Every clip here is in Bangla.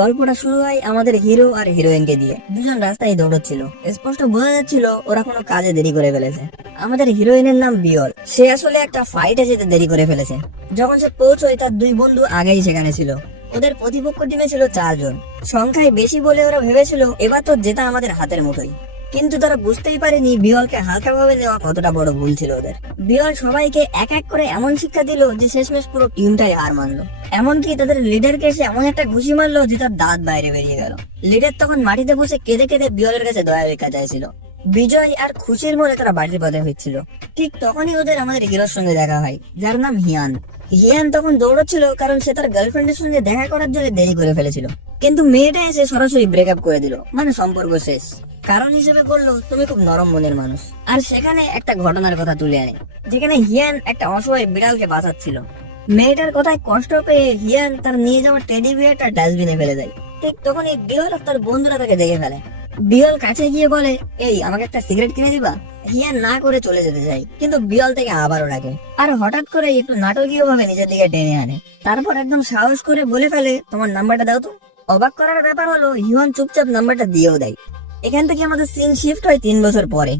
গল্পটা শুরু হয় আমাদের হিরো আর হিরোইনকে দিয়ে। দুজন রাস্তায় দৌড়চ্ছিল, স্পষ্ট বোঝা যাচ্ছিল ওরা কোনো কাজে দেরি করে ফেলেছে। আমাদের হিরোইনের নাম বিয়ল, সে আসলে একটা ফাইটে যেতে দেরি করে ফেলেছে। যখন সে পৌঁছয় তার দুই বন্ধু আগেই সেখানে ছিল। ওদের প্রতিপক্ষ টিমে ছিল 4 জন। সংখ্যায় বেশি বলে ওরা ভেবেছিল এবার তো জেতা আমাদের হাতের মুঠোয়। কিন্তু তারা বুঝতেই পারেনি বিয়লকে হালকাভাবে নেওয়া কতটা বড় ভুল ছিল ওদের। বিয়ল সবাইকে এক এক করে এমন শিক্ষা দিল যে শেষমেশ পুরো টিমটাই হার মানলো। এমনকি তাদের লিডারকে সে এমন একটা ঘুষি মারলো যে তার দাঁত বাইরে বেরিয়ে গেল। লিডার তখন মাটিতে বসে কেঁদে কেঁদে বিয়লের কাছে দয়া ভিক্ষা চাইছিল। বিজয় আর খুশির মনে তারা বাড়ির পথে হচ্ছিল। ঠিক তখনই ওদের আমাদের হিরোর সঙ্গে দেখা হয়, যার নাম হিয়ান। হিয়ান তখন দৌড়চ্ছিল কারণ সে তার গার্লফ্রেন্ডের সঙ্গে দেখা করার জন্য দেরি করে ফেলেছিল। কিন্তু মেয়েটা এসে সরাসরি ব্রেকআপ করে দিল, মানে সম্পর্ক শেষ। কারণ হিসেবে বললো তুমি খুব নরম মনের মানুষ। আর সেখানে একটা ঘটনার কথা তুলে আনে, যেখানে হিয়ান একটা অসহায় বিড়ালকে বাঁচাচ্ছিল। মেয়েটার কথায় কষ্ট পেয়ে হিয়ান তার নিয়ে যাওয়া টেডি বিয়ারটা ডাস্টবিনে ফেলে দেয়। ঠিক তখন এই বিয়ল আর তার বন্ধুরা তাকে দেখে ফেলে। বিয়ল কাছে গিয়ে বলে, এই আমাকে একটা সিগারেট কিনে দিবা? হিয়ান না করে চলে যেতে চাই, কিন্তু বিয়ল থেকে আবারও ডাকে। আর হঠাৎ করে একটু নাটকীয় ভাবে নিজের দিকে টেনে আনে। তারপর একদম সাহস করে বলে ফেলে, তোমার নাম্বারটা দাও তো। অবাক করার ব্যাপার হলো হিয়ান চুপচাপ নাম্বারটা দিয়েও দেয়। এখান থেকে আমাদের সিন শিফট হয় 3 বছর পরে।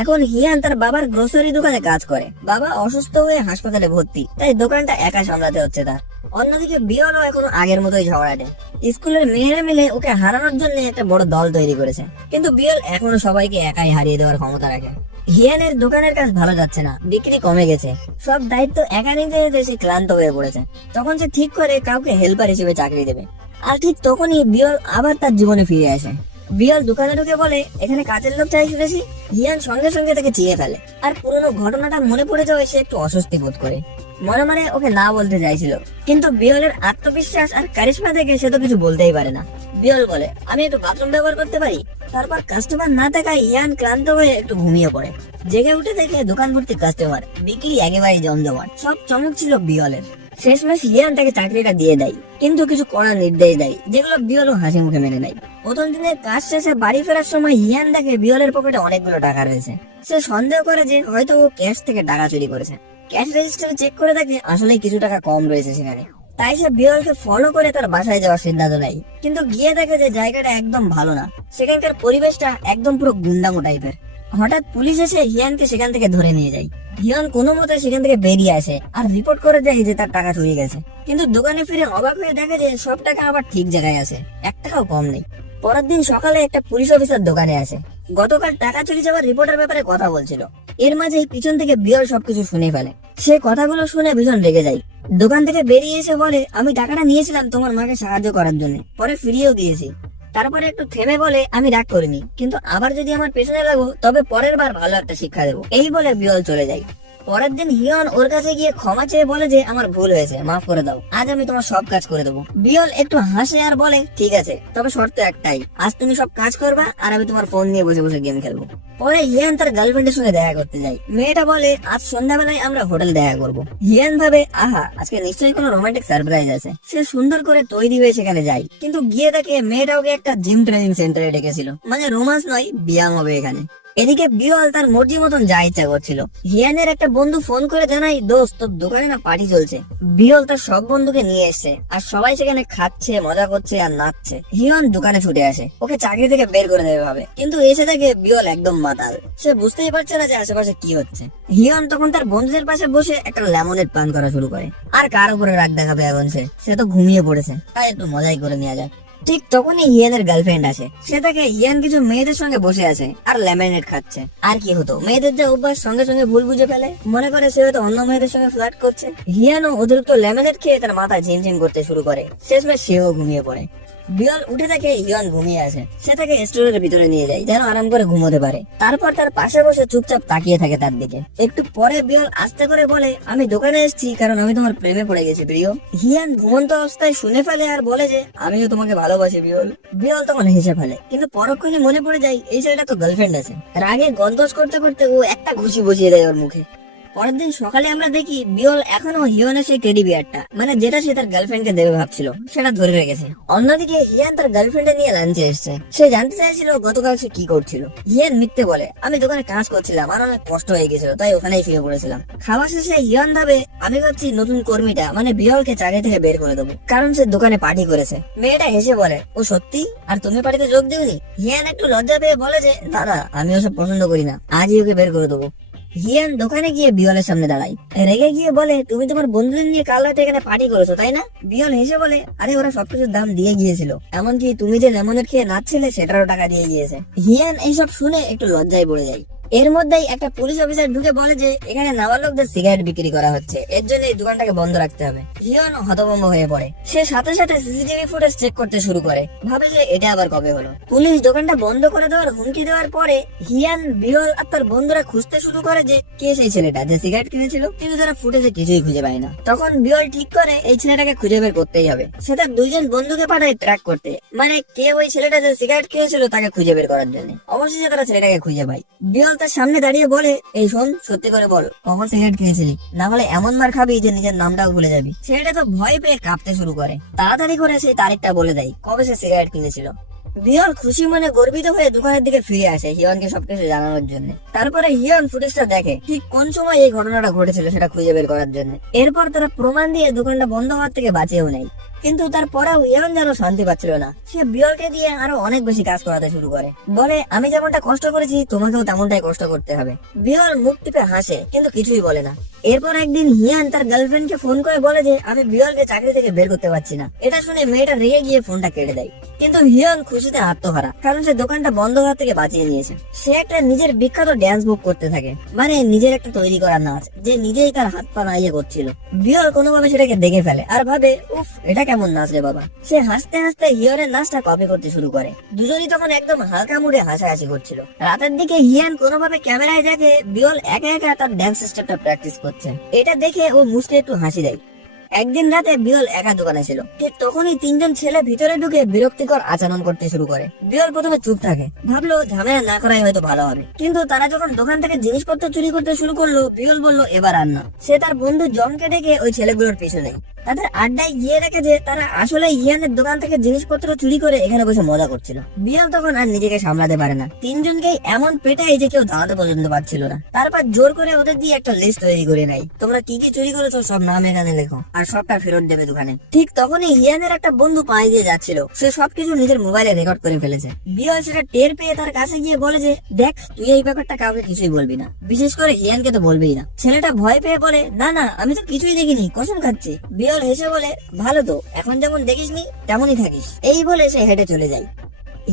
এখন হিয়ান তার বাবার গ্রোসারি দোকানে কাজ করে। বাবা অসুস্থ হয়ে হাসপাতালে ভর্তি, তাই দোকানটা একা সামলাতে হচ্ছে তার। অন্যদিকে বিয়লও এখনো আগের মতোই ঝগড়াটে। স্কুলের মেয়েরা মিলে ওকে হারানোর জন্য একটা বড় দল তৈরি করেছে, কিন্তু বিয়ল এখনো সবাইকে একাই হারিয়ে দেওয়ার ক্ষমতা রাখে। হিয়ানের দোকানের কাজ ভালো যাচ্ছে না, বিক্রি কমে গেছে। সব দায়িত্ব একা নিতে যেতে সে ক্লান্ত হয়ে পড়েছে। তখন সে ঠিক করে কাউকে হেল্পার হিসেবে চাকরি দেবে। আর ঠিক তখনই বিয়ল আবার তার জীবনে ফিরে আসে। বিয়ল দোকানে ঢুকে বলে, এখানে কাজের লোক চাই শুনেছি। হিয়ান সঙ্গে সঙ্গে তাকে চিয়ে ফেলে। আর পুরোনো ঘটনাটা মনে পড়ে যাওয়ায় সে একটু অস্বস্তি বোধ করে। মনে মনে ওকে না বলতে চাইছিল, কিন্তু বিয়লের আত্মবিশ্বাস আর কারিশমা দেখে সে তো কিছু বলতেই পারে না। বিয়ল বলে, আমি একটু বাথরুম ব্যবহার করতে পারি? তারপর কাস্টমার না থাকায় হিয়ান ক্লান্ত হয়ে একটু ঘুমিয়ে পড়ে। জেগে উঠে দেখে দোকান ভর্তি কাস্টমার, বিক্রি একেবারেই জমজমাট। সব চমক ছিল বিয়লের। শেষমেশ হিয়ান তাকে চাকরিটা দিয়ে দেয়, কিন্তু কিছু করার নির্দেশ দেয়, যেগুলো বিয়লও হাসি মুখে মেনে নেয়। প্রথম দিনের কাজ শেষে বাড়ি ফেরার সময় হিয়ান দেখে বিয়লের পকেটে অনেকগুলো টাকা রয়েছে। সে সন্দেহ করে যে হয়তো ও ক্যাশ থেকে টাকা চুরি করেছে। ক্যাশ রেজিস্টারে চেক করে দেখে আসলে কিছু টাকা কম রয়েছে সেখানে। তাই সে বিয়লকে ফলো করে তার বাসায় যাওয়ার সিদ্ধান্ত নেয়। কিন্তু গিয়ে দেখে যে জায়গাটা একদম ভালো না, সেখানকার পরিবেশটা একদম পুরো গুন্ডামো টাইপের। হঠাৎ পুলিশ এসে হিয়ানকে সেখান থেকে ধরে নিয়ে যায়। হিয়ান কোনো মতে সেখান থেকে বেরিয়ে আসে আর রিপোর্ট করে দেয় যে তার টাকা চুরি গেছে। কিন্তু দোকানে ফিরে অবাক হয়ে দেখে যে সব টাকা আবার ঠিক জায়গায় আছে, 1 টাকাও কম নেই। পরের দিন সকালে একটা পুলিশ অফিসার দোকানে আসে। গতকাল টাকা চুরি যাওয়ার রিপোর্টের ব্যাপারে কথা বলছিল। এর মাঝেই পিছন থেকে বিয়ল সবকিছু শুনে ফেলে। সে কথাগুলো শুনে ভীষণ রেগে যায়। দোকান থেকে বেরিয়ে এসে বলে, আমি টাকাটা নিয়েছিলাম তোমার মাকে সাহায্য করার জন্য, পরে ফিরিয়েও দিয়েছি। তারপরে একটু থেমে বলে, আমি রাগ করিনি, কিন্তু আবার যদি আমার পেছনে লাগো তবে পরের বার ভালো একটা শিক্ষা দেবো। এই বলে বিয়ল চলে যায়। পরের দিন হিয়ন ওর কাছে গিয়ে ক্ষমা চেয়ে বলে যে আমার ভুল হয়েছে, মাফ করে দাও, আজ আমি তোমার সব কাজ করে দেবো। বিয়ল একটু হাসে আর বলে, ঠিক আছে, তবে শর্ত একটাই, আজ তুমি সব কাজ করবা আর আমি তোমার ফোন নিয়ে বসে বসে গেম খেলবো। পরে হিয়ান তার গার্লফ্রেন্ডের সঙ্গে দেখা করতে যায়। মেয়েটা বলে, আজ সন্ধ্যাবেলায় আমরা হোটেল দেখা করবো। হিয়ান ভাবে, আহা, আজকে নিশ্চয়ই কোনো রোমান্টিক সারপ্রাইজ আছে। সে সুন্দর করে তৈরি হয়ে সেখানে যায়, কিন্তু গিয়ে দেখে মেয়েটা ওকে একটা জিম ট্রেনিং সেন্টারে ডেকেছিল, মানে রোমান্স নয়, ব্যায়াম হবে এখানে। এদিকে বিয়ল তার মর্জি মতন যা ইচ্ছা করছিল। হিয়ানের একটা বন্ধু ফোন করে জানাই, দোস্ত তোর দোকানে না পার্টি চলছে। বিয়ল তার সব বন্ধুকে নিয়ে এসছে আর সবাই সেখানে খাচ্ছে, মজা করছে আর নাচছে। হিয়ান দোকানে ছুটে আসে, ওকে চাকরি থেকে বের করে দেবে ভাবে, কিন্তু এসে দেখে বিয়ল একদম মাতাল। সে বুঝতেই পারছে না যে আশেপাশে কি হচ্ছে। হিয়ান তখন তার বন্ধুদের পাশে বসে একটা লেমনেড পান করা শুরু করে। আর কার উপরে রাগ দেখাবে এখন, সে তো ঘুমিয়ে পড়েছে, তাই একটু মজাই করে নেওয়া যাক। ঠিক তখনই হিয়ানের গার্লফ্রেন্ড আসে। সে দেখে হিয়ান কিছু মেয়েদের সঙ্গে বসে আছে আর লেমনেড খাচ্ছে। আর কি হতো, মেয়েদের যে অভ্যাস সঙ্গে সঙ্গে ভুল বুঝে ফেলে, মনে করে সে হয়তো অন্য মেয়েদের সঙ্গে ফ্লার্ট করছে। হিয়ানও অতিরিক্ত লেমনেড খেয়ে তার মাথা ঝিমঝিম করতে শুরু করে। শেষমেশ সেও ঘুমিয়ে পড়ে। বিয়ল উঠে দেখে হিয়ান ঘুমিয়ে আছে। সে তাকে স্টোরের ভিতরে নিয়ে যায় যেন আরাম করে ঘুমোতে পারে। তারপর তার পাশে বসে চুপচাপ তাকিয়ে থাকে তার দিকে। একটু পরে বিয়ল আস্তে করে বলে, আমি দোকানে এসেছি কারণ আমি তোমার প্রেমে পড়ে গেছি প্রিয়। হিয়ান ঘুমন্ত অবস্থায় শুনে ফেলে আর বলে যে, আমিও তোমাকে ভালোবাসি বিয়ল। বিয়ল তখন হেসে ফেলে, কিন্তু পরক্ষণে মনে পড়ে যায় এই ছেলেটা তো গার্লফ্রেন্ড আছে। রাগে গজগজ করতে করতে ও একটা ঘুষি বসিয়ে দেয় ওর মুখে। পরের দিন সকালে আমরা দেখি বিয়ল এখনো হিয়নের সেই টেডি বিয়ারটা মানে যেটা সে তার গার্লফ্রেন্ডকে দেবে ভাবছিল সেটা ধরে রেখেছে। অন্যদিকে হিয়ান তার গার্লফ্রেন্ডে নিয়ে লাঞ্চে এসছে। সে জানতে চাইছিল গতকাল সে কি করছিল। হিয়ান মিথ্যে বলে, আমি দোকানে কাজ করছিলাম, আর অনেক কষ্ট হয়ে গেছিল তাই ওখানেই শুয়ে পড়েছিলাম। খাওয়া শেষে হিয়ান ভাবে, আমি ভাবছি নতুন কর্মীটা মানে বিয়লকে চাকরি থেকে বের করে দেবো, কারণ সে দোকানে পার্টি করেছে। মেয়েটা হেসে বলে, ও সত্যি? আর তুমি পার্টিতে যোগ দিওনি? হিয়ান একটু লজ্জা পেয়ে বলে যে না না, আমি ওসব পছন্দ করি না, আজই ওকে বের করে দেবো। হিয়ান দোকানে গিয়ে বিয়লের সামনে দাঁড়ায়, রেগে গিয়ে বলে, তুমি তোমার বন্ধুদের নিয়ে কাল রাতে এখানে পার্টি করেছো তাই না? বিয়ল হেসে বলে, আরে ওরা সবকিছুর দাম দিয়ে গিয়েছিল, এমনকি তুমি যে লেমনের খেয়ে নাচছিলে সেটারও টাকা দিয়ে গিয়েছে। হিয়ান এইসব শুনে একটু লজ্জায় পড়ে যায়। এর মধ্যেই একটা পুলিশ অফিসার ঢুকে বলে যে এখানে নাবালকদের সিগারেট বিক্রি করা হচ্ছে, এর জন্য এই দোকানটাকে বন্ধ রাখতে হবে। হিয়ান হতভম্ব হয়ে পড়ে। সে সাথে সাথে সিসিটিভি ফুটেজ চেক করতে শুরু করে, ভাবে যে এটা আবার কবে হলো। পুলিশ দোকানটা বন্ধ করে দেওয়ার হুমকি দেওয়ার পরে হিয়ান, বিয়ল আর তার বন্ধুরা খুঁজতে শুরু করে যে কে সেই ছেলেটা যে সিগারেট কিনেছিল, কিন্তু তারা ফুটেজে কিছুই খুঁজে পায় না। তখন বিয়ল ঠিক করে এই ছেলেটাকে খুঁজে বের করতেই হবে। সে তার দুইজন বন্ধুকে পাঠায় ট্র্যাক করতে, মানে কে ওই ছেলেটা যে সিগারেট কিনেছিল তাকে খুঁজে বের করার জন্য। অবশেষে তারা ছেলেটাকে খুঁজে পায়। বিয়ল তার সামনে দাঁড়িয়ে বলে, এই শোন, সত্যি করে বল কখন সিগারেট কিনেছিলি, না হলে এমন মার খাবি যে নিজের নামটাও ভুলে যাবি। ছেলেটা তো ভয় পেয়ে কাঁপতে শুরু করে, তাড়াতাড়ি করে সেই তারিখটা বলে দেয় কবে সে সিগারেট কিনেছিল। বিয়ল খুশি মনে গর্বিত হয়ে দোকানের দিকে ফিরে আসে হিয়নকে সবকিছু জানানোর জন্য। তারপরে হিয়ন ফুটেজটা দেখে ঠিক কোন সময় এই ঘটনাটা ঘটেছিল সেটা খুঁজে বের করার জন্য। এরপর তারা প্রমাণ দিয়ে দোকানটা বন্ধ হওয়ার থেকে বাঁচিয়েও নেয়। কিন্তু তারপরেও হিয়ন যেন শান্তি পাচ্ছিল না। সে বিয়লকে দিয়ে আরো অনেক বেশি কাজ করাতে শুরু করে, বলে, আমি যেমনটা কষ্ট করেছি তোমাকেও তেমনটাই কষ্ট করতে হবে। বিয়ল মুখ টিপে হাসে কিন্তু কিছুই বলে না। এরপর একদিন হিয়ান তার গার্লফ্রেন্ডকে ফোন করে বলে যে আমি বিয়লকে চাকরি থেকে বের করতে পারছি না। এটা শুনে মেয়েটা রেগে গিয়ে ফোনটা কেটে দেয়। কিন্তু হিয়ন খুশিতে আত্মহারা, কারণ সে দোকানটা বন্ধ হওয়ার থেকে বাঁচিয়ে নিয়েছে। সে একটা নিজের বিখ্যাত ড্যান্স বুক করতে থাকে, মানে নিজের একটা তৈরি করা নাচ যে নিজেই তার হাত পা নাইয়ে করছিল। বিয়ল কোনোভাবে সেটাকে দেখে ফেলে আর ভাবে, উফ, এটা কেমন নাচ রে বাবা। সে হাসতে হাসতে হিয়নের নাচটা কপি করতে শুরু করে। দুজনই তখন একদম হালকা মুডে হাসাহাসি করছিল। রাতের দিকে হিয়ান কোনোভাবে ক্যামেরায় দেখে বিয়ল একা একা তার ড্যান্স স্টেপটা প্র্যাকটিস করছে। এটা দেখে ও মুসকে একটু হাসি দেয়। একদিন রাতে বিয়ল একা দোকানে ছিল, ঠিক তখনই তিনজন ছেলে ভিতরে ঢুকে বিরক্তিকর আচরণ করতে শুরু করে। বিয়ল প্রথমে চুপ থাকে, ভাবলো ঝামেলা না করাই হয়তো ভালো হবে। কিন্তু তারা যখন দোকান থেকে জিনিসপত্র চুরি করতে শুরু করলো, বিয়ল বলল এবার আর না। সে তার বন্ধু জমকে ডেকে ওই ছেলেগুলোর পিছু নেয়। তাদের আড্ডায় গিয়ে দেখে যে তারা আসলে হিয়ানের দোকান থেকে জিনিসপত্র চুরি করে এখানে বসে মজা করছিল। বিয়ল তখন আর নিজেকে সামলাতে পারে না, তিনজনকেই এমন পেটায় যে কেউ দাঁড়াতে পর্যন্ত পারছিল না। তারপর জোর করে ওদের দিয়ে একটা লিস্ট তৈরি করে নেয়, তোমরা কি কি চুরি করেছো সব নাম এখানে লেখো আর সবটা ফেরত দেবে দোকানে। ঠিক তখনই হিয়ানের একটা বন্ধু পায়ে দিয়ে যাচ্ছিল, সে সবকিছু নিজের মোবাইলে রেকর্ড করে ফেলেছে। বিয়ল সেটা টের পেয়ে তার কাছে গিয়ে বলে যে দেখ, তুই এই ব্যাপারটা কাউকে কিছুই বলবি না, বিশেষ করে হিয়ানকে তো বলবেই না। ছেলেটা ভয় পেয়ে বলে, না না, আমি তো কিছুই দেখিনি, কসম খাচ্ছি। বিয়ল হেসে বলে, ভালো তো, এখন যেমন দেখিসনি তেমনই থাকিস। এই বলে সে হেঁটে চলে যায়।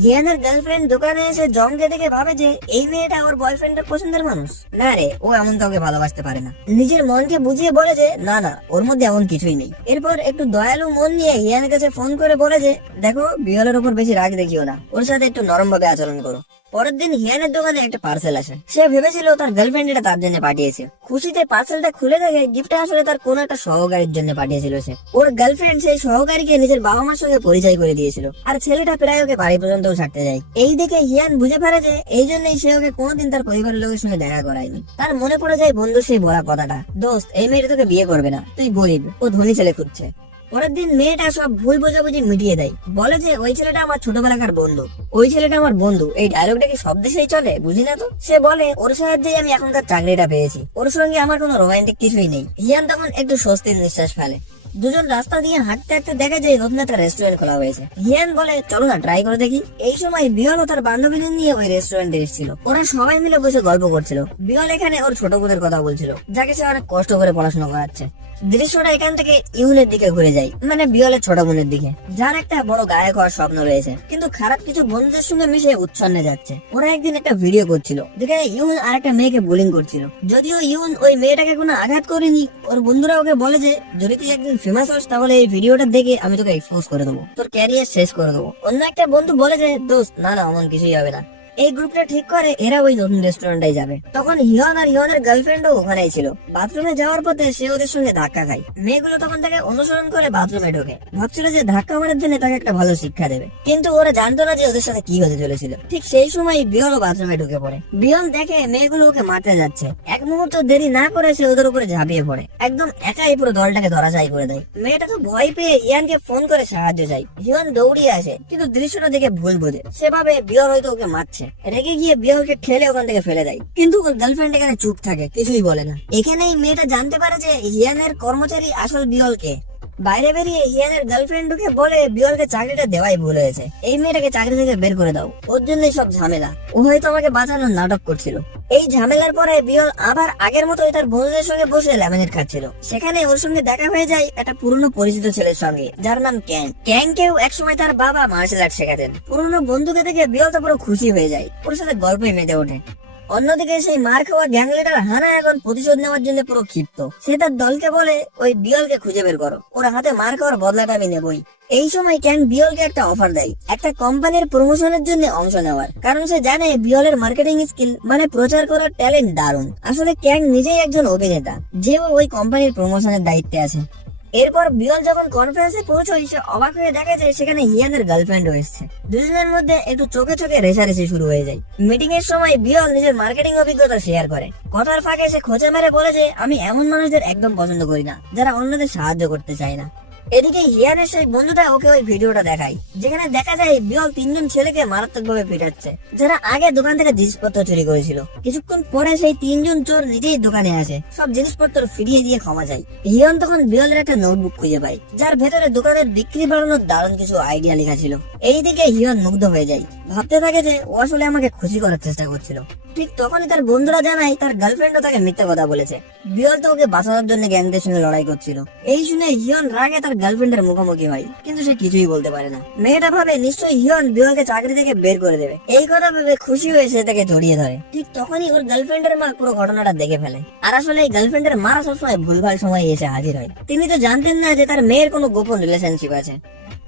হিয়ানের গার্লফ্রেন্ড দোকানে এসে জমকে দেখে ভাবে যে এই মেয়েটা ওর বয়ফ্রেন্ডের পছন্দের মানুষ। না রে, ও এমন কাউকে ভালোবাসতে পারে না। নিজের মনকে বুঝিয়ে বলে যে না না, ওর মধ্যে এমন কিছুই নেই। এরপর একটু দয়ালু মন নিয়ে হিয়ানের কাছে ফোন করে বলে যে দেখো, বিয়লের উপর বেশি রাগ দেখিও না, ওর সাথে একটু নরম ভাবে আচরণ করো। পরের দিন হিয়ানের দোকানে একটা পার্সেল আসে। সে ভেবেছিল তার গার্লফ্রেন্ড এটা তার জন্য পাঠিয়েছে। খুশিতে পার্সেলটা খুলে দেখে গিফটটা আসলে তার কোন একটা সহকারীর জন্য পাঠিয়েছিল। সে ওর গার্লফ্রেন্ড সেই সহকারীকে নিজের বাবা মার সঙ্গে পরিচয় করে দিয়েছিল, আর ছেলেটা প্রায় ওকে বাড়ি পর্যন্ত ছাড়তে যায়। এই দেখে হিয়ান বুঝে ফেলে যে এই জন্যই সে ওকে কোনোদিন তার পরিবারের লোকের সঙ্গে দেখা করায়নি। তার মনে পড়ে যায় বন্ধু সেই বলা কথাটা, দোস্ত, এই মেয়েটা তোকে বিয়ে করবে না, তুই গরিব, ও ধনী ছেলে খুঁজছে। পরের দিন মেয়েটা সব ভুল বোঝাবুঝি মিটিয়ে দেয়, বলে যে ওই ছেলেটা আমার ছোটবেলাকার বন্ধু, ওই ছেলেটা আমার বন্ধু। এই ডায়লগটা কি সব দেশেই চলে, বুঝি না তো। সে বলে ওর সাহায্যে আমি এখনকার চাকরিটা পেয়েছি, ওর সঙ্গে আমার কোনো রোমান্টিক কিছুই নেই। হিয়ান তখন একটু স্বস্তির নিঃশ্বাস ফেলে। দুজন রাস্তা দিয়ে হাঁটতে হাঁটতে দেখা যায় নতুন একটা রেস্টুরেন্ট খোলা হয়েছে। হিয়ান বলে চলো না ট্রাই করে দেখি। এই সময় বিয়ল ও তার বান্ধবীদের নিয়ে ওই রেস্টুরেন্টে এসেছিল। ওরা সবাই মিলে বসে গল্প করছিল। বিয়ল এখানে ওর ছোট বোনের কথা বলছিল, যাকে সে অনেক কষ্ট করে পড়াশোনা করাচ্ছে। দৃশ্যটা এখান থেকে ইউনের দিকে ঘুরে যায়, মানে বিয়লের ছোট বোনের দিকে, যার একটা বড় গায়ক হওয়ার স্বপ্ন রয়েছে, কিন্তু খারাপ কিছু বন্ধুদের সঙ্গে মিশে উচ্ছন্নে যাচ্ছে। ওরা একদিন একটা ভিডিও করছিল যেখানে ইউন আর একটা মেয়েকে বুলিং করছিল। যদিও ইউন ওই মেয়েটাকে কোনো আঘাত করেনি, ওর বন্ধুরা ওকে বলে যে যদি তুই একদিন ফেমাস হোস তাহলে এই ভিডিওটা দেখে আমি তোকে এক্সপোজ করে দেবো, তোর ক্যারিয়ার শেষ করে দেবো। অন্য একটা বন্ধু বলে যে দোস্ত, না না, এমন কিছুই হবে না। এই গ্রুপটা ঠিক করে এরা ওই নতুন রেস্টুরেন্টে যাবে। তখন হিয়ন আর হিয়নের গার্লফ্রেন্ডও ওখানেই ছিল। বাথরুমে যাওয়ার পথে সে ওদের সঙ্গে ধাক্কা খায়। মেয়েগুলো তখন তাকে অনুসরণ করে বাথরুমে ঢোকে, ভাবছিল যে ধাক্কা মারার জন্য তাকে একটা ভালো শিক্ষা দেবে, কিন্তু ওরা জানতো না যে ওদের সাথে কি হতে চলেছিল। ঠিক সেই সময় বিয়লও বাথরুমে ঢুকে পড়ে। বিয়ল দেখে মেয়েগুলো ওকে মারতে যাচ্ছে, এক মুহূর্ত দেরি না করে সে ওদের উপরে ঝাঁপিয়ে পড়ে, একদম একাই পুরো দলটাকে ধরাশায়ী করে দেয়। মেয়েটা তো ভয় পেয়ে হিয়ানকে ফোন করে সাহায্য চাই। হিয়ান দৌড়িয়ে আসে, কিন্তু দৃশ্যটা দেখে ভুল বোঝে, সেভাবে বিয়ল হয়তো ওকে মারছে। রেগে গিয়ে বিয়লকে ঠেলে ওখান থেকে ফেলে দেয়, কিন্তু ওর গার্লফ্রেন্ড এখানে চুপ থাকে, কিছুই বলে না। এখানেই মেয়েটা জানতে পারে যে হিয়ানের কর্মচারী আসল বিয়লকে। বাইরে বেরিয়ে হিয়ানের গার্লফ্রেন্ড ঢুকে বলে বিয়লকে চাকরিটা দেওয়াই ভুল হয়েছে, এই মেয়েটাকে চাকরি থেকে বের করে দাও, ওর জন্যই সব ঝামেলা, ও হয়তো আমাকে বাঁচানোর নাটক করছিল। এই ঝামেলার পরে বিয়ল আবার আগের মতোই তার বন্ধুদের সঙ্গে বসে লেমনেড খাচ্ছিল। সেখানে ওর সঙ্গে দেখা হয়ে যায় একটা পুরনো পরিচিত ছেলের সঙ্গে, যার নাম ক্যাং। ক্যাংকেও একসময় তার বাবা মার্শাল আর্ট শেখাতেন। পুরনো বন্ধুকে দেখে বিয়ল তো পুরো খুশি হয়ে যায়, ওর সাথে গল্পে মেতে ওঠে। অন্যদিকে সেই মার খাওয়া গ্যাং লিডার হানা এখন প্রতিশোধ নেওয়ার জন্য পুরো ক্ষিপ্ত। সে তার দলকে বলে ওই বিয়লকে খুঁজে বের করো, ওর হাতে মার খাওয়ার বদলাটা আমি নেবই। এই সময় ক্যাং বিয়লকে একটা অফার দেয়, একটা কোম্পানির প্রমোশনের জন্য অংশ নেওয়ার, কারণ সে জানে বিয়লের মার্কেটিং স্কিল মানে প্রচার করার ট্যালেন্ট দারুণ। আসলে ক্যাং নিজেই একজন অভিনেতা, যে ওই কোম্পানির প্রমোশনের দায়িত্বে আছে। এরপর বিয়ল যখন কনফারেন্সে পৌঁছয়, সে অবাক হয়ে দেখে যে সেখানে হিয়ানের গার্লফ্রেন্ড এসেছে। দুজনের মধ্যে একটু চোখে চোখে রেষারেষি শুরু হয়ে যায়। মিটিং এর সময় বিয়ল নিজের মার্কেটিং অভিজ্ঞতা শেয়ার করে। কথার ফাঁকে সে খোঁচা মেরে বলে যে আমি এমন মানুষদের একদম পছন্দ করি না যারা অন্যদের সাহায্য করতে চায় না। এদিকে হিয়ানের সেই বন্ধুটা ওকে ওই ভিডিওটা দেখায়, যেখানে দেখা যায় বিয়ল তিনজন ছেলেকে মারাত্মকভাবে পিটাচ্ছে, যারা আগে দোকান থেকে জিনিসপত্র চুরি করেছিল। কিছুক্ষণ পরে সেই তিনজন চোর নিজেই দোকানে আসে, সব জিনিসপত্র ফিরিয়ে দিয়ে ক্ষমা চায়। হিয়ন তখন বিয়লের একটা নোটবুক খুঁজে পায়, যার ভেতরে দোকানের বিক্রি বাড়ানোর দারুণ কিছু আইডিয়া লেখা ছিল। এইদিকে হিয়ন মুগ্ধ হয়ে যায়, ভাবতে থাকে যে ও আসলে আমাকে খুশি করার চেষ্টা করছিল। ঠিক তখনই তার বন্ধুরা জানায় তার গার্লফ্রেন্ডও তাকে মিথ্যা কথা বলেছে। বিয়ল তো ওকে বাঁচানোর জন্য গ্যাংদের সঙ্গে লড়াই করছিল। এই শুনে হিয়ন রাগে তার গার্লফ্রেন্ডের মুখোমুখি হয়, কিন্তু সে কিছুই বলতে পারে না। মেয়েটা ভাবে নিশ্চয়ই হিয়ন বিয়লকে চাকরি থেকে বের করে দেবে। এই কথা ভেবে খুশি হয়ে সে তাকে জড়িয়ে ধরে। ঠিক তখনই ওর গার্লফ্রেন্ডের মা পুরো ঘটনাটা দেখে ফেলে। আর আসলে এই গার্লফ্রেন্ডের মা সবসময় ভুলভাল সময় এসে হাজির হয়। তিনি তো জানতেন না যে তার মেয়ের কোনো গোপন রিলেশনশিপ আছে।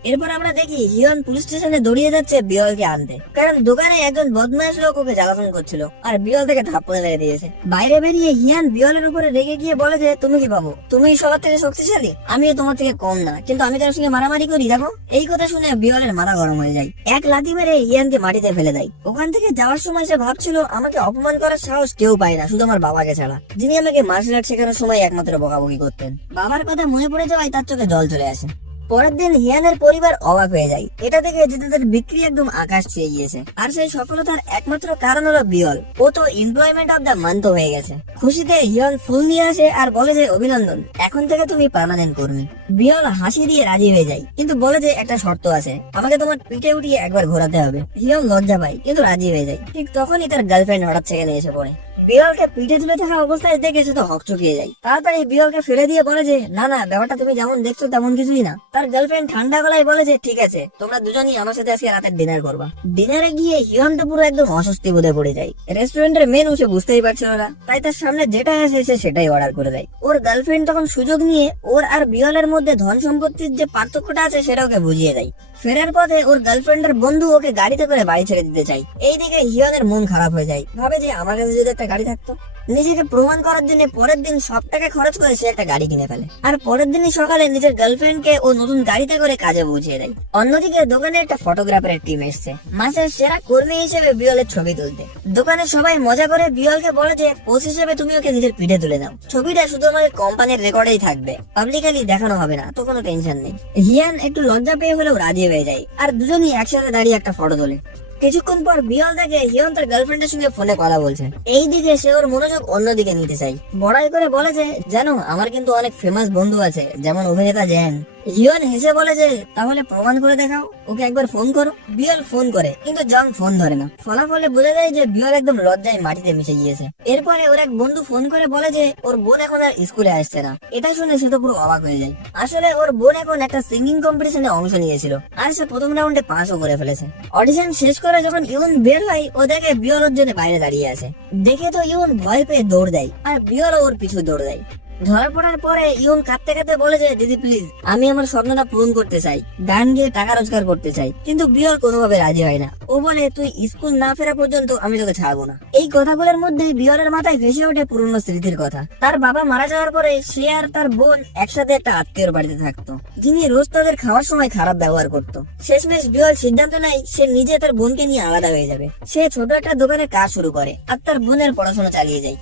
এরপর আমরা দেখি হিয়ন পুলিশ স্টেশনে দৌড়িয়ে যাচ্ছে বিয়লকে আনতে, কারণ দোকানে একজন বদমাইশ লোক ওকে জ্বালাতন করছিল আর বিয়ল থেকে থাপ্পড়ে মেরে দিয়েছে। বাইরে বেরিয়ে হিয়ান বিয়লের উপরে রেগে গিয়ে বলে যে তুমি কি ভাবো তুমি সবার থেকে শক্তিশালী? আমিও তোমার থেকে কম না, কিন্তু আমি তার সঙ্গে মারামারি করি দেখো। এই কথা শুনে বিয়লের মাথা গরম হয়ে যায়, এক লাথি মেরে হিয়ানকে মাটিতে ফেলে দেয়। ওখান থেকে যাওয়ার সময় সে ভাবছিল আমাকে অপমান করার সাহস কেউ পায় না, শুধু আমার বাবাকে ছাড়া, যিনি আমাকে মার্শাল আর্ট শেখানোর সময় একমাত্র বকাবকি করতেন। বাবার কথা মনে পড়ে যাওয়ায় তার চোখে জল চলে আসে। পরের দিন হিয়ানের পরিবার অবাক হয়ে যায়, এটা দেখে যে তাদের বিক্রি একদম আকাশ ছুঁয়ে গিয়েছে। আর সেই সফলতার একমাত্র কারণ হলো বিয়ল, ও তো এমপ্লয়মেন্ট অফ দ্য মান্থ হয়ে গেছে। খুশিতে হিয়ন ফুল নিয়ে আসে আর বলে যে অভিনন্দন, এখন থেকে তুমি পার্মানেন্ট কর্মী। বিয়ল হাসি দিয়ে রাজি হয়ে যায়, কিন্তু বলে যে একটা শর্ত আছে, আমাকে তোমার পিঠে উঠিয়ে একবার ঘোরাতে হবে। হিয়ন লজ্জা পায়, কিন্তু রাজি হয়ে যায়। ঠিক তখনই তার গার্লফ্রেন্ড হঠাৎ সেখানে এসে পড়ে। বিয়লকে পিঠে তুলে থাকা অবস্থায় দেখে সে তো হকচকিয়ে যায়। তাড়াতাড়ি বিয়লকে ফেলে দিয়ে বলে যে না না, ব্যাপারটা তুমি যেমন দেখছো তেমন কিছুই না। তার গার্লফ্রেন্ড ঠান্ডা গলায় বলে যে ঠিক আছে, তোমরা দুজনই আমার সাথে আজকে রাতের ডিনার করবা। ডিনারে গিয়ে হিয়ন তো পুরো একদম অস্বস্তি বোধে পড়ে যায়। রেস্টুরেন্টের মেনু সে বুঝতেই পারছিল না, তাই তার সামনে যেটা আসে সে সেটাই অর্ডার করে দেয়। ওর গার্লফ্রেন্ড তখন সুযোগ নিয়ে ওর আর বিয়লের মধ্যে ধন সম্পত্তির যে পার্থক্যটা আছে সেটা ওকে বুঝিয়ে দেয়। ফেরার পথে ওর গার্লফ্রেন্ডের বন্ধু ওকে গাড়িতে করে বাড়ি ছেড়ে দিতে চাই। এইদিকে হিয়নের মন খারাপ হয়ে যায়, ভাবে যে আমার কাছে যদি একটা গাড়ি থাকতো। নিজেকে প্রমাণ করার জন্য পরের দিন সব টাকা খরচ করে সে একটা গাড়ি কিনে ফেলে, আর পরের দিনই সকালে নিজের গার্লফ্রেন্ডকে ও নতুন গাড়িতে করে কাজে পৌঁছে দেয়। অন্যদিকে দোকানে একটা ফটোগ্রাফারের টিম এসছে মাসের সেরা কর্মী হিসেবে বিয়লের ছবি তুলতে। দোকানে সবাই মজা করে বিয়লকে বলে যে পোস্ট হিসেবে তুমি ওকে নিজের পিঠে তুলে নাও, ছবিটা শুধু আমাদের কোম্পানির রেকর্ডেই থাকবে, পাবলিকালি দেখানো হবে না, তো কোনো টেনশন নেই। হিয়ান একটু লজ্জা পেয়ে হলেও রাজি হয়ে যায়, আর দুজনই একসাথে দাঁড়িয়ে একটা ফটো তোলে। কিছুক্ষণ পর বিয়ল দেখে হিয়ন তার গার্লফ্রেন্ডের সঙ্গে ফোনে কথা বলছে। এই দিকে সে ওর মনোযোগ অন্যদিকে নিতে চাই, বড়াই করে বলে যে জানো আমার কিন্তু অনেক ফেমাস বন্ধু আছে, যেমন অভিনেতা জ্যাং। হিয়ন হেসে বলে যে তাহলে প্রমাণ করে দেখাও, ওকে একবার ফোন করো। বিয়ল ফোন করে, কিন্তু জং ফোন ধরে না। ফলাফলে বোঝা যায় যে বিয়ল একদম লজ্জায় মাটিতে মিশে গিয়েছে। এরপরে ওর এক বন্ধু ফোন করে বলে যে ওর বোন এখন আর স্কুলে আসছে না। এটা শুনে সে তো পুরো অবাক হয়ে যায়। আসলে ওর বোন এখন একটা সিঙ্গিং কম্পিটিশনে অংশ নিয়েছিল, আর সে প্রথম রাউন্ডে পাসও করে ফেলেছে। অডিশন শেষ করে যখন ইউন বের হয়, ও দেখে বিয়ল ওর জন্য বাইরে দাঁড়িয়ে আছে। দেখে তো ইউন ভয় পেয়ে দৌড় দেয়, আর বিয়ল ওর পিছু দৌড় দেয়। ধরা পড়ার পরে ইয়ন কাঁদতে কাঁদতে বলে যে দিদি প্লিজ, আমি আমার স্বপ্নটা পূরণ করতে চাই, গান গিয়ে টাকা রোজগার করতে চাই। কিন্তু বিয়ল কোনোভাবে রাজি হয় না। ও বলে তুই স্কুল না ফেরা পর্যন্ত আমি তোকে ছাড়বো না। এই কথাগুলোর মধ্যে বিয়লের মাথায় ভেসে ওঠে পুরনো স্মৃতির কথা। তার বাবা মারা যাওয়ার পরে সে আর তার বোন একসাথে একটা আত্মীয়র বাড়িতে থাকতো, যিনি রোজ তাদের খাওয়ার সময় খারাপ ব্যবহার করতো। শেষমেশ বিয়ল সিদ্ধান্ত নেয় সে নিজে তার বোনকে নিয়ে আলাদা হয়ে যাবে। সে ছোট একটা দোকানে কাজ শুরু করে আর তার বোনের পড়াশোনা চালিয়ে যায়।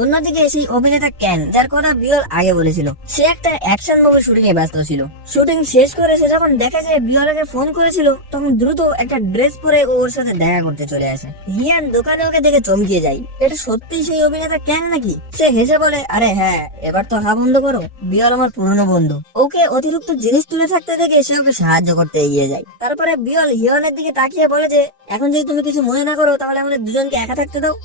অন্যদিকে সেই অভিনেতা ক্যান, যার কথা বিয়ল আগে বলেছিল, সে একটা অ্যাকশন মুভি শুটিং এ ব্যস্ত ছিল। শুটিং শেষ করে সে যখন দেখে যে বিয়লকে ফোন করেছিল, তখন দ্রুত একটা ড্রেস পরে ও ওর সাথে দেখা করতে চলে আসে। হিয়ান দোকানে ওকে দেখে চমকিয়ে যায়, এটা সত্যি সেই অভিনেতা ক্যান নাকি? সে হেসে বলে, আরে হ্যাঁ, এবার তো হা বন্ধ করো, বিয়ল আমার পুরনো বন্ধু। ওকে অতিরিক্ত জিনিস তুলে থাকতে দেখে সে ওকে সাহায্য করতে এগিয়ে যায়। তারপরে বিয়ল হিয়ানের দিকে তাকিয়ে বলে যে এখন যদি তুমি কিছু মনে না করো তাহলে আমাদের দুজনকে একা থাকতে দাও।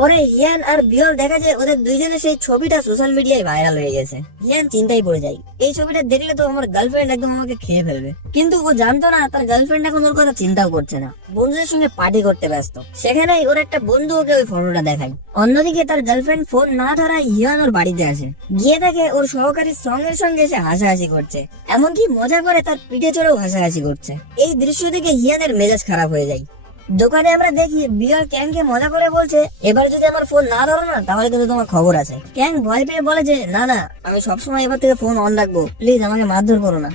পরে হিয়ান আর বিয়ল দেখা যায় ওদের দুইজনের সেই ছবিটা সোশ্যাল মিডিয়ায় ভাইরাল হয়ে গেছে। হিয়ান চিন্তায় পড়ে যায়, এই ছবিটা দেখলে তো আমার গার্লফ্রেন্ড একদম আমাকে খেয়ে ফেলবে। কিন্তু ও জানতো না তার গার্লফ্রেন্ড এখন ওর কথা চিন্তাও করছে না, বন্ধুদের সঙ্গে পার্টি করতে ব্যস্ত। সেখানেই ওর একটা বন্ধু ওকে ওই ফটোটা দেখায়। অন্যদিকে তার গার্লফ্রেন্ড ফোন না ধরায় হিয়ান ওর বাড়িতে আসে, গিয়ে দেখে ওর সহকারী সঙ্গের সঙ্গে সে হাসাহাসি করছে, এমনকি মজা করে তার পিঠে চড়েও হাসাহাসি করছে। এই দৃশ্য দেখে হিয়ানের মেজাজ খারাপ হয়ে যায়। দোকানে আমরা দেখি বিয়ল ক্যাংকে মজা করে বলছে, এবার যদি আমার ফোন না ধরো না তাহলে কিন্তু তোমার খবর আছে। ক্যাং ভয় পেয়ে বলে যে না না, আমি সবসময় এবার থেকে ফোন অন রাখবো, প্লিজ আমাকে মারধর করো না।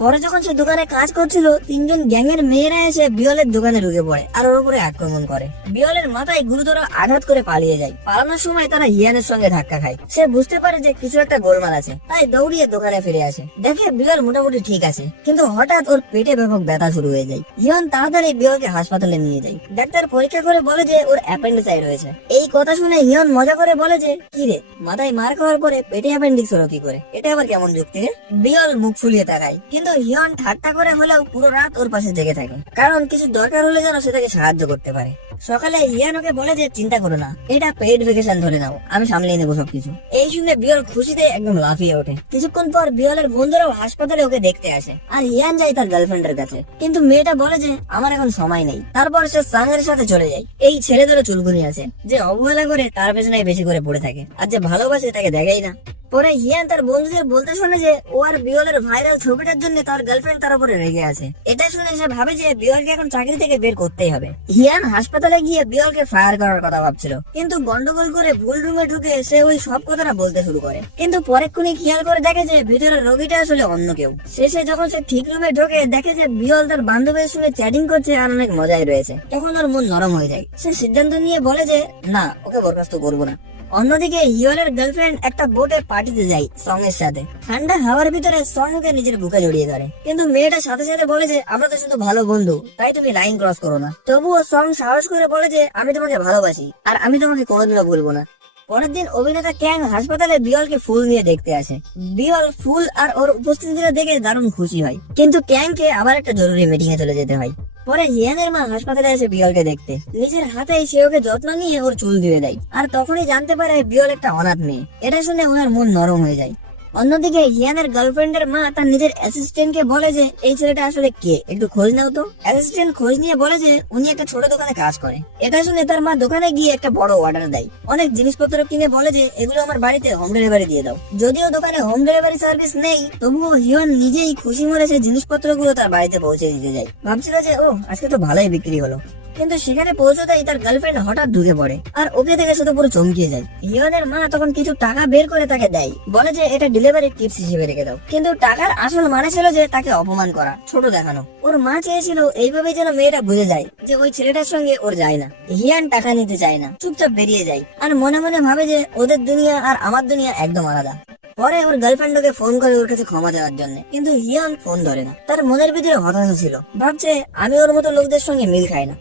পরে যখন সে দোকানে কাজ করছিল, তিনজন গ্যাংয়ের মেয়েরা এসে বিয়লের দোকানে ঢুকে পড়ে আর ওর উপরে আক্রমণ করে। বিয়লের মাথায় গুরুতর আঘাত করে পালিয়ে যায়। পালানোর সময় তারা হিয়ানের সঙ্গে ধাক্কা খায়। সে বুঝতে পারে যে কিছু একটা গোলমাল আছে, তাই দৌড়িয়ে দোকানে ফিরে আসে। দেখে বিয়ল মোটামুটি ঠিক আছে, কিন্তু হঠাৎ ওর পেটে ব্যাপক ব্যথা শুরু হয়ে যায়। হিয়ান তাড়াতাড়ি বিয়লকে হাসপাতালে নিয়ে যায়। ডাক্তার পরীক্ষা করে বলে যে ওর অ্যাপেন্ডিসাইট রয়েছে। এই কথা শুনে হিয়ান মজা করে বলে যে কি রে, মাথায় মার খাওয়ার পরে পেটে অ্যাপেন্ডিক্স হলো কি করে? এটা আবার কেমন যুক্তি রে? বিয়ল মুখ ফুলিয়ে তাকায়, কিন্তু হিয়ান ঠাট্টা করে হলেও পুরো রাত ওর পাশে জেগে থাকে, কারণ কিছু দরকার হলে যেন সে তাকে সাহায্য করতে পারে। সকালে হিয়ান ওকে বলে যে চিন্তা করো না, এটা পেইড ভ্যাকেশন ধরে নাও, আমি সামলিয়ে নেবো সবকিছু। এই শুনে বিয়ল খুশিতে একদম লাফিয়ে ওঠে। কিছুক্ষণ পর বিয়লের বন্ধুরাও হাসপাতালে ওকে দেখতে আসে আর হিয়ান যায় তার গার্লফ্রেন্ডের কাছে, কিন্তু মেয়েটা বলে যে আমার এখন সময় নেই। তারপর সে সাংয়ের সাথে চলে যায়। এই ছেলেদেরও চুলকুনি আছে, যে অবহেলা করে তার পেছনে বেশি করে পড়ে থাকে, আর যে ভালোবাসে তাকে দেখাই না। পরে হিয়ান তার বন্ধুদের বলতে শুনে যে ও আর বিয়লের ভাইরাল ছবিটার জন্য তার গার্লফ্রেন্ড তার উপরে রেগে আছে। এটা শুনে সে ভাবে যে বিয়লকে এখন চাকরি থেকে বের করতেই হবে। হিয়ান হাসপাতালে গিয়ে বিয়লকে ফায়ার করার কথা ভাবছিল, কিন্তু গন্ডগোল করে ভুল রুমে ঢুকে সে ওই সব কথাটা বলতে শুরু করে। কিন্তু পরেক্ষণে খেয়াল করে দেখে যে ভিতরে রোগীটা আসলে অন্য কেউ। শেষে যখন সে ঠিক রুমে ঢোকে, দেখে যে বিয়ল তার বান্ধবীর সঙ্গে চ্যাটিং করছে আর অনেক মজায় রয়েছে। তখন ওর মন নরম হয়ে যায়। সে সিদ্ধান্ত নিয়ে বলে যে না, ওকে বরখাস্ত করবো না। অন্যদিকে হিয়ানের গার্লফ্রেন্ড একটা বোটে পার্টিতে যায় সং এর সাথে। ঠান্ডা হাওয়ার ভিতরে সং ওকে নিজের বুকে জড়িয়ে ধরে, কিন্তু মেয়েটা সাথে সাথে বলে যে আমরা তো শুধু ভালো বন্ধু, তাই তুমি লাইন ক্রস করো না। তবুও সং সাহস করে বলে যে আমি তোমাকে ভালোবাসি আর আমি তোমাকে কোনোদিনও ভুলবো না। পরের দিন অভিনেতা ক্যাং হাসপাতালে বিয়লকে ফুল নিয়ে দেখতে আসে। বিয়ল ফুল আর ওর উপস্থিতিটা দেখে দারুণ খুশি হয়, কিন্তু ক্যাংকে আবার একটা জরুরি মিটিং এ চলে যেতে হয়। পরে হিয়ানের মা হাসপাতালে এসে বিয়লকে দেখতে, নিজের হাতেই সে ওকে যত্ন নিয়ে ওর চুল ধুয়ে দেয়। আর তখনই জানতে পারে বিয়ল একটা অনাথ মেয়ে। এটা শুনে ওনার মন নরম হয়ে যায়। অন্যদিকে হিয়ানের গার্লফ্রেন্ডের মা তার নিজের অ্যাসিস্ট্যান্টকে বলে যে এই ছেলেটা আসলে কে, একটু খোঁজ নাও তো। অ্যাসিস্ট্যান্ট খোঁজ নিয়ে বলে যে উনি একটা ছোট দোকানে কাজ করে। এটা শুনে তার মা দোকানে গিয়ে একটা বড় অর্ডার দেয়। অনেক জিনিসপত্র কিনে বলে যে এগুলো আমার বাড়িতে হোম ডেলিভারি দিয়ে দাও। যদিও দোকানে হোম ডেলিভারি সার্ভিস নেই, তবুও হিয়ান নিজেই খুশি মনে সেই জিনিসপত্রগুলো তার বাড়িতে পৌঁছে দিতে যায়। ভাবছিল যে ও আজকে তো ভালোই বিক্রি হলো। কিন্তু সেখানে পৌঁছতেই তার গার্লফ্রেন্ড হঠাৎ ঢুকে পড়ে আর ওকে দেখে শুধু পুরো চমকিয়ে যায়। হিয়ানের মা তখন কিছু টাকা বের করে তাকে দেয়, বলে যে এটা ডেলিভারি টিপস হিসেবে রেখে দাও। কিন্তু টাকার আসল মানে ছিল যে তাকে অপমান করা, ছোট দেখানো। ওর মা চেয়েছিল এইভাবে যেন মেয়েটা বুঝে যায় যে ওই ছেলেটার সঙ্গে ওর যায় না। হিয়ান টাকা নিতে চায় না, চুপচাপ বেরিয়ে যায় আর মনে মনে ভাবে যে ওদের দুনিয়া আর আমার দুনিয়া একদম আলাদা। পরে ওর গার্লফ্রেন্ড ওকে ফোন করে ওর কাছে ক্ষমা চাওয়ার জন্য, কিন্তু হিয়ান ফোন ধরে না। তার মনের ভিতরে হতাশা ছিল, ভাবছে আমি ওর মতো লোকদের সঙ্গে মিল খাই না।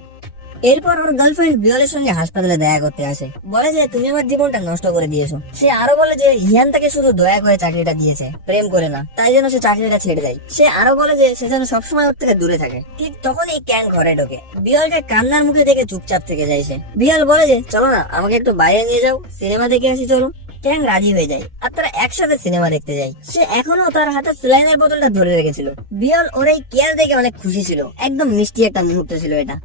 এরপর ওর গার্লফ্রেন্ড বিয়লের সঙ্গে হাসপাতালে দেখা করতে আসে, বলে যে তুমি আমার জীবনটা নষ্ট করে দিয়েছো। সে আরো বলে যে হিয়ান তাকে শুধু দয়া করে চাকরিটা দিয়েছে, প্রেম করে না, তাই যেন সে চাকরিটা ছেড়ে দেয়। সে আরো বলে যে সে যেন সবসময় ওর থেকে দূরে থাকে। ঠিক তখনই ক্যাং ঘরে ঢোকে। বিয়লকে কান্নার মুখে দেখে চুপচাপ থেকে যায় সে। বিয়ল বলে যে চলো না, আমাকে একটু বাইরে নিয়ে যাও, সিনেমা দেখে আসি চলো। ক্যাং রাজি হয়ে যায় আর তারা একসাথে সিনেমা দেখতে যায়। সে এখনো তার হাতে স্যালাইনের বোতলটা ধরে রেখেছিল। বিয়ল ওর এই কেয়ার দেখে অনেক খুশি ছিল, একদম মিষ্টি একটা মুহূর্ত ছিল এটা।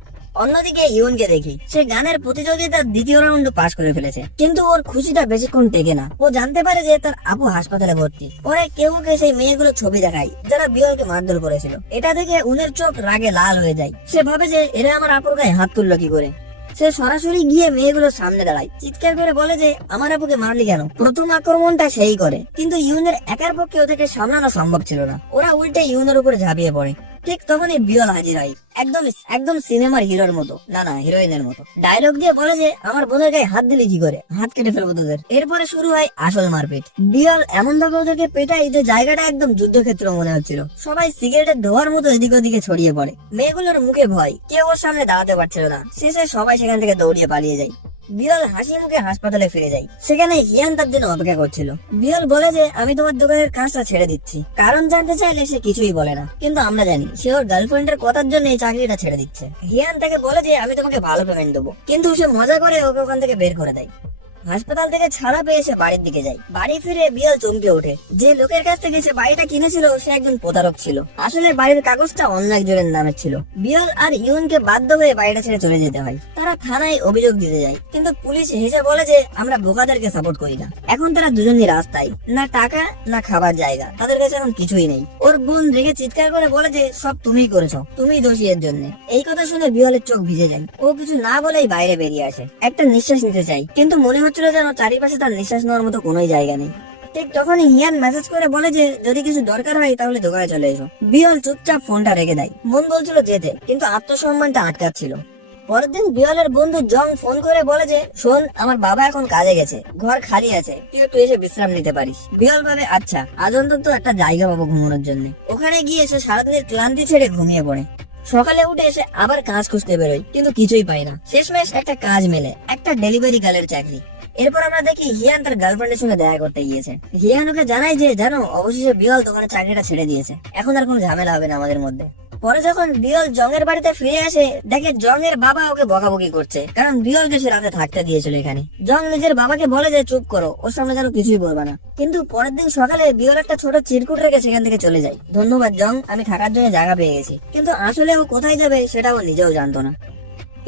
অন্যদিকে ইউনকে দেখি, সে গানের প্রতিযোগিতার দ্বিতীয় রাউন্ড পাস করে ফেলেছে, কিন্তু ওর খুশিটা বেশিক্ষণ টেকে না। ও জানতে পারে যে তার আপু হাসপাতালে ভর্তি। পরে কেউ সেই মেয়েগুলো ছবি দেখায় যারা বিয়লকে মারধর করেছিল। এটা দেখে উনের চোখ রাগে লাল হয়ে যায়। সে ভাবে যে এরা আমার আপুর গায়ে হাত তুললো কি করে। সে সরাসরি গিয়ে মেয়েগুলোর সামনে দাঁড়ায়, চিৎকার করে বলে যে আমার আপুকে মারলি কেন। প্রথম আক্রমণটা সেই করে, কিন্তু ইউনের একার পক্ষে ওদেরকে সামলানো সম্ভব ছিল না। ওরা উল্টে ইউনের উপরে ঝাঁপিয়ে পড়ে। ঠিক তখনই বিয়ল হাজির হয়, একদম একদম সিনেমার হিরোর মতো, না হিরোইনের মতো। ডায়লগ দিয়ে বলে যে আমার বোনের গায়ে হাত দিলি কি করে, হাত কেটে ফেলবো তোদের। এরপরে শুরু হয় আসল মারপিট। বিয়ল এমন ভাবে ওদেরকে পেটায় যে জায়গাটা একদম যুদ্ধক্ষেত্র মনে হচ্ছিল। সবাই সিগারেটের ধোয়ার মতো এদিক ওদিকে ছড়িয়ে পড়ে। মেয়েগুলোর মুখে ভয়, কেউ ওর সামনে দাঁড়াতে পারছিল না। শেষে সবাই সেখান থেকে দৌড়িয়ে পালিয়ে যায়। বিয়ল হাসি মুখে হাসপাতালে ফিরে যায়। সেখানে হিয়ান তার জন্য অপেক্ষা করছিল। বিয়ল বলে যে আমি তোমার দোকানের কাজটা ছেড়ে দিচ্ছি। কারণ জানতে চাইলে সে কিছুই বলে না, কিন্তু আমরা জানি সে ওর গার্লফ্রেন্ডের কথার জন্য এই চাকরিটা ছেড়ে দিচ্ছে। হিয়ান তাকে বলে যে আমি তোমাকে ভালো পেমেন্ট দেবো, কিন্তু সে মজা করে ওকে ওখান থেকে বের করে দেয়। হাসপাতাল থেকে ছাড়া পেয়ে সে বাড়ির দিকে যায়। বাড়ি ফিরে বিয়ল চমকে ওঠে। যে লোকের কাছ থেকে সে বাড়িটা কিনেছিল সে একজন প্রতারক ছিল। আসলে বাড়ির কাগজটা অন্য একজনের নামে ছিল। বিয়ল আর ইউনকে বাধ্য হয়ে বাড়িটা ছেড়ে চলে যেতে হয়। তারা থানায় অভিযোগ দিতে যায়, কিন্তু পুলিশ হেসে বলে যে আমরা বোকাদেরকে সাপোর্ট করি না। এখন তারা দুজনই রাস্তায়, না টাকা না খাবার জায়গা, তাদের কাছে এখন কিছুই নেই। ওর বোন রেগে চিৎকার করে বলে যে সব তুমিই করেছো, তুমিই দোষী এর জন্য। এই কথা শুনে বিয়লের চোখ ভিজে যায়। ও কিছু না বলেই বাইরে বেরিয়ে আসে। একটা নিঃশ্বাস নিতে চাই, কিন্তু মনে হচ্ছিল যেন চারিপাশে তার নিঃশ্বাস নেওয়ার মতো কোনোই জায়গা নেই। ঠিক তখনই হিয়ান মেসেজ করে বলে যে যদি কিছু দরকার হয় তাহলে দোকানে চলে এসো। বিয়ল চুপচাপ ফোনটা রেখে দেয়। মন বলছিল যেতে, কিন্তু আত্মসম্মানটা আটকাচ্ছিল। পরের দিন বিয়লের বন্ধু জং ফোন করে বলে যে শোন, আমার বাবা এখন কাজে গেছে, ঘর খালি আছে, তুই একটু এসে বিশ্রাম নিতে পারিস। বিয়ল ভাবে আচ্ছা, আজ অন্তত একটা জায়গা পাবো ঘুমানোর জন্য। ওখানে গিয়ে এসে সারাদিনের ক্লান্তি ছেড়ে ঘুমিয়ে পড়ে। সকালে উঠে এসে আবার কাজ খুঁজতে বেরোয়, কিন্তু কিছুই পায় না। শেষমেশ একটা কাজ মেলে, একটা ডেলিভারি গার্লের চাকরি। এরপর আমরা দেখি হিয়ান তার গার্লফ্রেন্ডের সঙ্গে দেখা করতে গিয়েছে। হিয়ান ওকে জানায় যে জানো, অবশেষে বিয়ল দোকানে চাকরিটা ছেড়ে দিয়েছে, এখন আর কোনো ঝামেলা হবে না আমাদের মধ্যে। পরে যখন বিয়ল জংয়ের বাড়িতে ফিরে আসে, দেখে জংয়ের বাবা ওকে বকাবকি করছে, কারণ বিয়লকে সে রাতে থাকতে দিয়েছিল এখানে। জং নিজের বাবাকে বলে যে চুপ করো, ওর সামনে যেন কিছুই বলবা না। কিন্তু পরের দিন সকালে বিয়ল একটা ছোট চিরকুট রেখে সেখান থেকে চলে যায়। ধন্যবাদ জং, আমি থাকার জন্য জায়গা পেয়ে গেছি। কিন্তু আসলে ও কোথায় যাবে সেটা ও নিজেও জানতো না।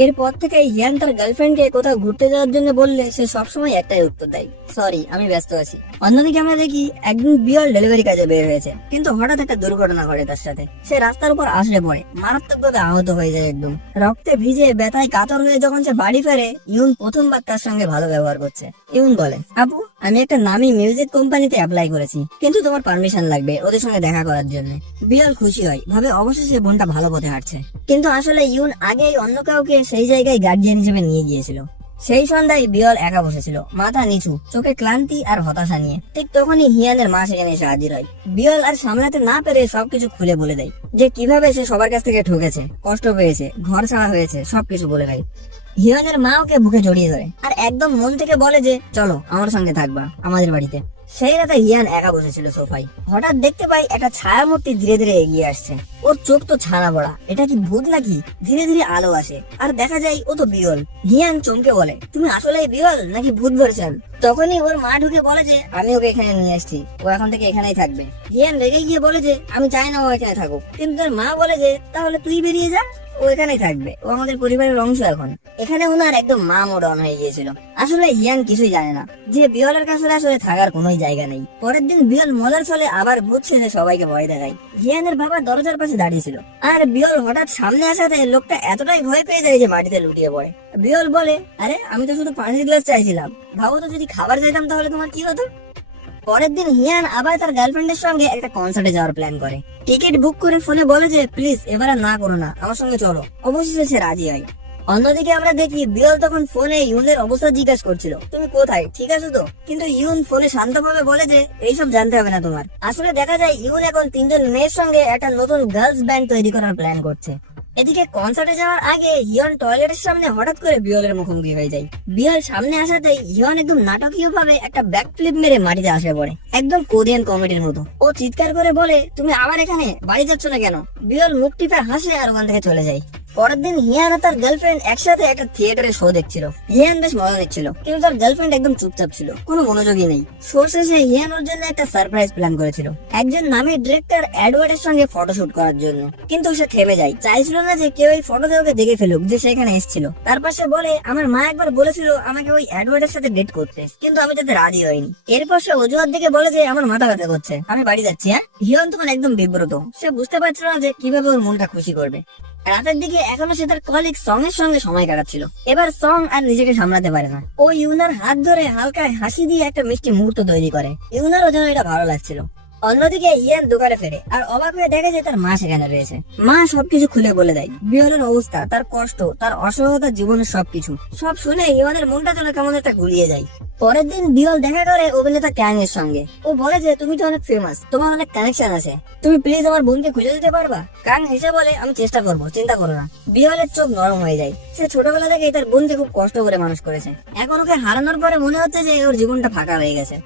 এরপর থেকে হিয়ান তার গার্লফ্রেন্ডকে কোথাও ঘুরতে যাওয়ার জন্য বললে সে সবসময় একটাই উত্তর দেয়, সরি আমি ব্যস্ত আছি। অন্যদিকে আমরা দেখি একদিন বিয়ল ডেলিভারি কাজে বের হয়েছে, কিন্তু হঠাৎ একটা দুর্ঘটনা ঘটে তার সাথে। সে রাস্তার উপর আছড়ে পড়ে, মারাত্মকভাবে আহত হয়ে যায়। একদম রক্তে ভিজে ব্যথায় কাতর হয়ে যখন সে বাড়ি ফেরে, ইউন প্রথমবার তার সঙ্গে ভালো ব্যবহার করছে। ইউন বলে আপু, আমি একটা নামি মিউজিক কোম্পানিতে অ্যাপ্লাই করেছি, কিন্তু তোমার পারমিশন লাগবে ওদের সঙ্গে দেখা করার জন্য। বিয়ল খুশি হয়, ভাবে অবশেষে বোনটা ভালো পথে হাঁটছে। কিন্তু আসলে ইউন আগেই অন্য কাউকে সেই জায়গায় গার্জিয়ান হিসেবে নিয়ে গিয়েছিল। সেই সন্ধ্যায় বিয়ল একা বসেছিল, মাথা নিচু, চোখে ক্লান্তি আর হতাশা নিয়ে। ঠিক তখনই হিয়ানের মা সেখানে এসে হাজির হয়। বিয়ল আর সামলাতে না পেরে সবকিছু খুলে বলে দেয়, যে কিভাবে সে সবার কাছ থেকে ঠকেছে, কষ্ট পেয়েছে, ঘর ছাড়া হয়েছে, সবকিছু বলে দেয়। হিয়ানের মা ওকে বুকে জড়িয়ে ধরে আর একদম মন থেকে বলে যে চলো আমার সঙ্গে থাকবা আমাদের বাড়িতে। সেই রাতে হিয়ান একা বসেছিল সোফায়। হঠাৎ দেখতে পাই একটা ছায়া মূর্তি ধীরে ধীরে এগিয়ে আসছে। ওর চোখ তো ছানা পড়া, এটা কি ভূত নাকি? ধীরে ধীরে আলো আসে আর দেখা যায় ও তো বিয়ল। হিয়ান চমকে বলে তুমি আসলেই বিয়ল নাকি ভূত ধরেছেন? তখনই ওর মা ঢুকে বলে যে আমি ওকে এখানে নিয়ে আসছি, ও এখন থেকে এখানেই থাকবে। হিয়ান রেগে গিয়ে বলে যে আমি চাই না ও এখানে থাকুক, কিন্তু তার মা বলে যে তাহলে তুই বেরিয়ে যা, ও এখানেই থাকবে, ও আমাদের পরিবারের অংশ। এখন এখানে ওনার একদম মা মোড়ন হয়ে গিয়েছিল। আসলে হিয়ান কিছুই জানে না যে বিয়লের কাছে আসলে থাকার কোনো জায়গা নেই। পরের দিন বিয়ল মজার ছলে আবার ভূত সেজে সবাইকে ভয় দেখায়। হিয়ানের বাবা দরজার পাশে দাঁড়িয়ে ছিল, আর বিয়ল হঠাৎ সামনে আসাতে লোকটা এতটাই ভয় পেয়ে যায় যে মাটিতে লুটিয়ে পড়ে। বিয়ল বলে আরে আমি তো শুধু পানির গ্লাস চাইছিলাম, ভাবো তো যদি খাবার চাইতাম তাহলে তোমার কি হতো? পরের দিন হিয়ান আবার তার গার্লফ্রেন্ডের সঙ্গে একটা কনসার্টে যাওয়ার প্ল্যান করে। টিকিট বুক করে ফোনে বলে যে প্লিজ এবার আর না করো না, আমার সঙ্গে চলো। অবশেষে সে রাজি হয়। অন্যদিকে আমরা দেখি বিয়ল তখন ফোনে ইউনের অবস্থা জিজ্ঞাসা করছিল, তুমি কোথায়, ঠিক আছো তো? কিন্তু ইউন ফোনে শান্তভাবে বলে যে এইসব জানতে হবে না তোমার। আসলে দেখা যায় ইউন এখন 3জন মেয়ের সঙ্গে একটা নতুন গার্লস ব্যান্ড তৈরি করার প্ল্যান করছে। এদিকে কনসার্টে যাওয়ার আগে হিয়ন টয়লেটের সামনে হঠাৎ করে বিয়লের মুখোমুখি হয়ে যায়। বিয়ল সামনে আসাতেই হিয়ন একদম নাটকীয় ভাবে একটা ব্যাক ফ্লিপ মেরে মাটিতে আসে পড়ে, একদম কোরিয়ান কমেডির মতো। ও চিৎকার করে বলে তুমি আবার এখানে, বাড়ি যাচ্ছ না কেন? বিয়ল মুখ টিপে হাসে আর ওখান থেকে চলে যায়। পরের দিন হিয়ান আর তার গার্লফ্রেন্ড একসাথে একটা থিয়েটারে শো দেখছিল। হিয়ান বেশ মজা নিচ্ছিল, কিন্তু তার গার্লফ্রেন্ড একদম চুপচাপ ছিল, কোনো মনোযোগী নেই। শো শেষে হিয়ান ওর জন্য একটা সারপ্রাইজ প্ল্যান করেছিল, একজন নামী ডিরেক্টর এডওয়ার্ডের সঙ্গে ফটোশুট করার জন্য। কিন্তু সে থেমে যায়, চাইছিল না যে কেউ এই ফটোতে ওকে দেখে ফেলুক যে সেখানে এসেছিল। তারপর সে বলে, আমার মা একবার বলেছিল আমাকে ওই এডওয়ার্ডের সাথে ডেট করতে, কিন্তু আমি তাতে রাজি হইনি। এরপর সে অজুহাত দিকে বলে যে আমার মাথা ব্যথা করছে, আমি বাড়ি যাচ্ছি। হ্যাঁ, হিয়ান তখন একদম বিব্রত, সে বুঝতে পারছিল না যে কিভাবে ওর মনটা খুশি করবে। রাতের দিকে এখনো সে তার কলিগ সং এর সঙ্গে সময় কাটাচ্ছিল। এবার সং আর নিজেকে সামলাতে পারে না, ও ইউনার হাত ধরে হালকা হাসি দিয়ে একটা মিষ্টি মুহূর্ত তৈরি করে। ইউনারও যেন এটা ভালো লাগছিল। অন্যদিকে ইয়ান দোকানে ফেরে আর অবাক হয়ে দেখে যে তার মা সেখানে রয়েছে। মা সবকিছু খুলে বলে দেয়, বিয়লের অবস্থা, তার কষ্ট, তার অসহায়তা, জীবনের সবকিছু। সব শুনে ইওয়ানের মনটা যেন কেমন একটা গুলিয়ে যায়। পরের দিন বিয়ল দেখা করে অভিনেতা ক্যাং এর সঙ্গে। ও বলে যে তুমি তো অনেক ফেমাস, তোমার অনেক কানেকশন আছে, তুমি প্লিজ আমার বোনকে খুঁজে দিতে পারবা? ক্যাং হেসে বলে, আমি চেষ্টা করবো, চিন্তা করো না। বিয়লের চোখ নরম হয়ে যায়। সে ছোটবেলা থেকে তার বোনকে খুব কষ্ট করে মানুষ করেছে, এখন ওকে হারানোর পরে মনে হচ্ছে যে ওর জীবনটা ফাঁকা হয়ে গেছে।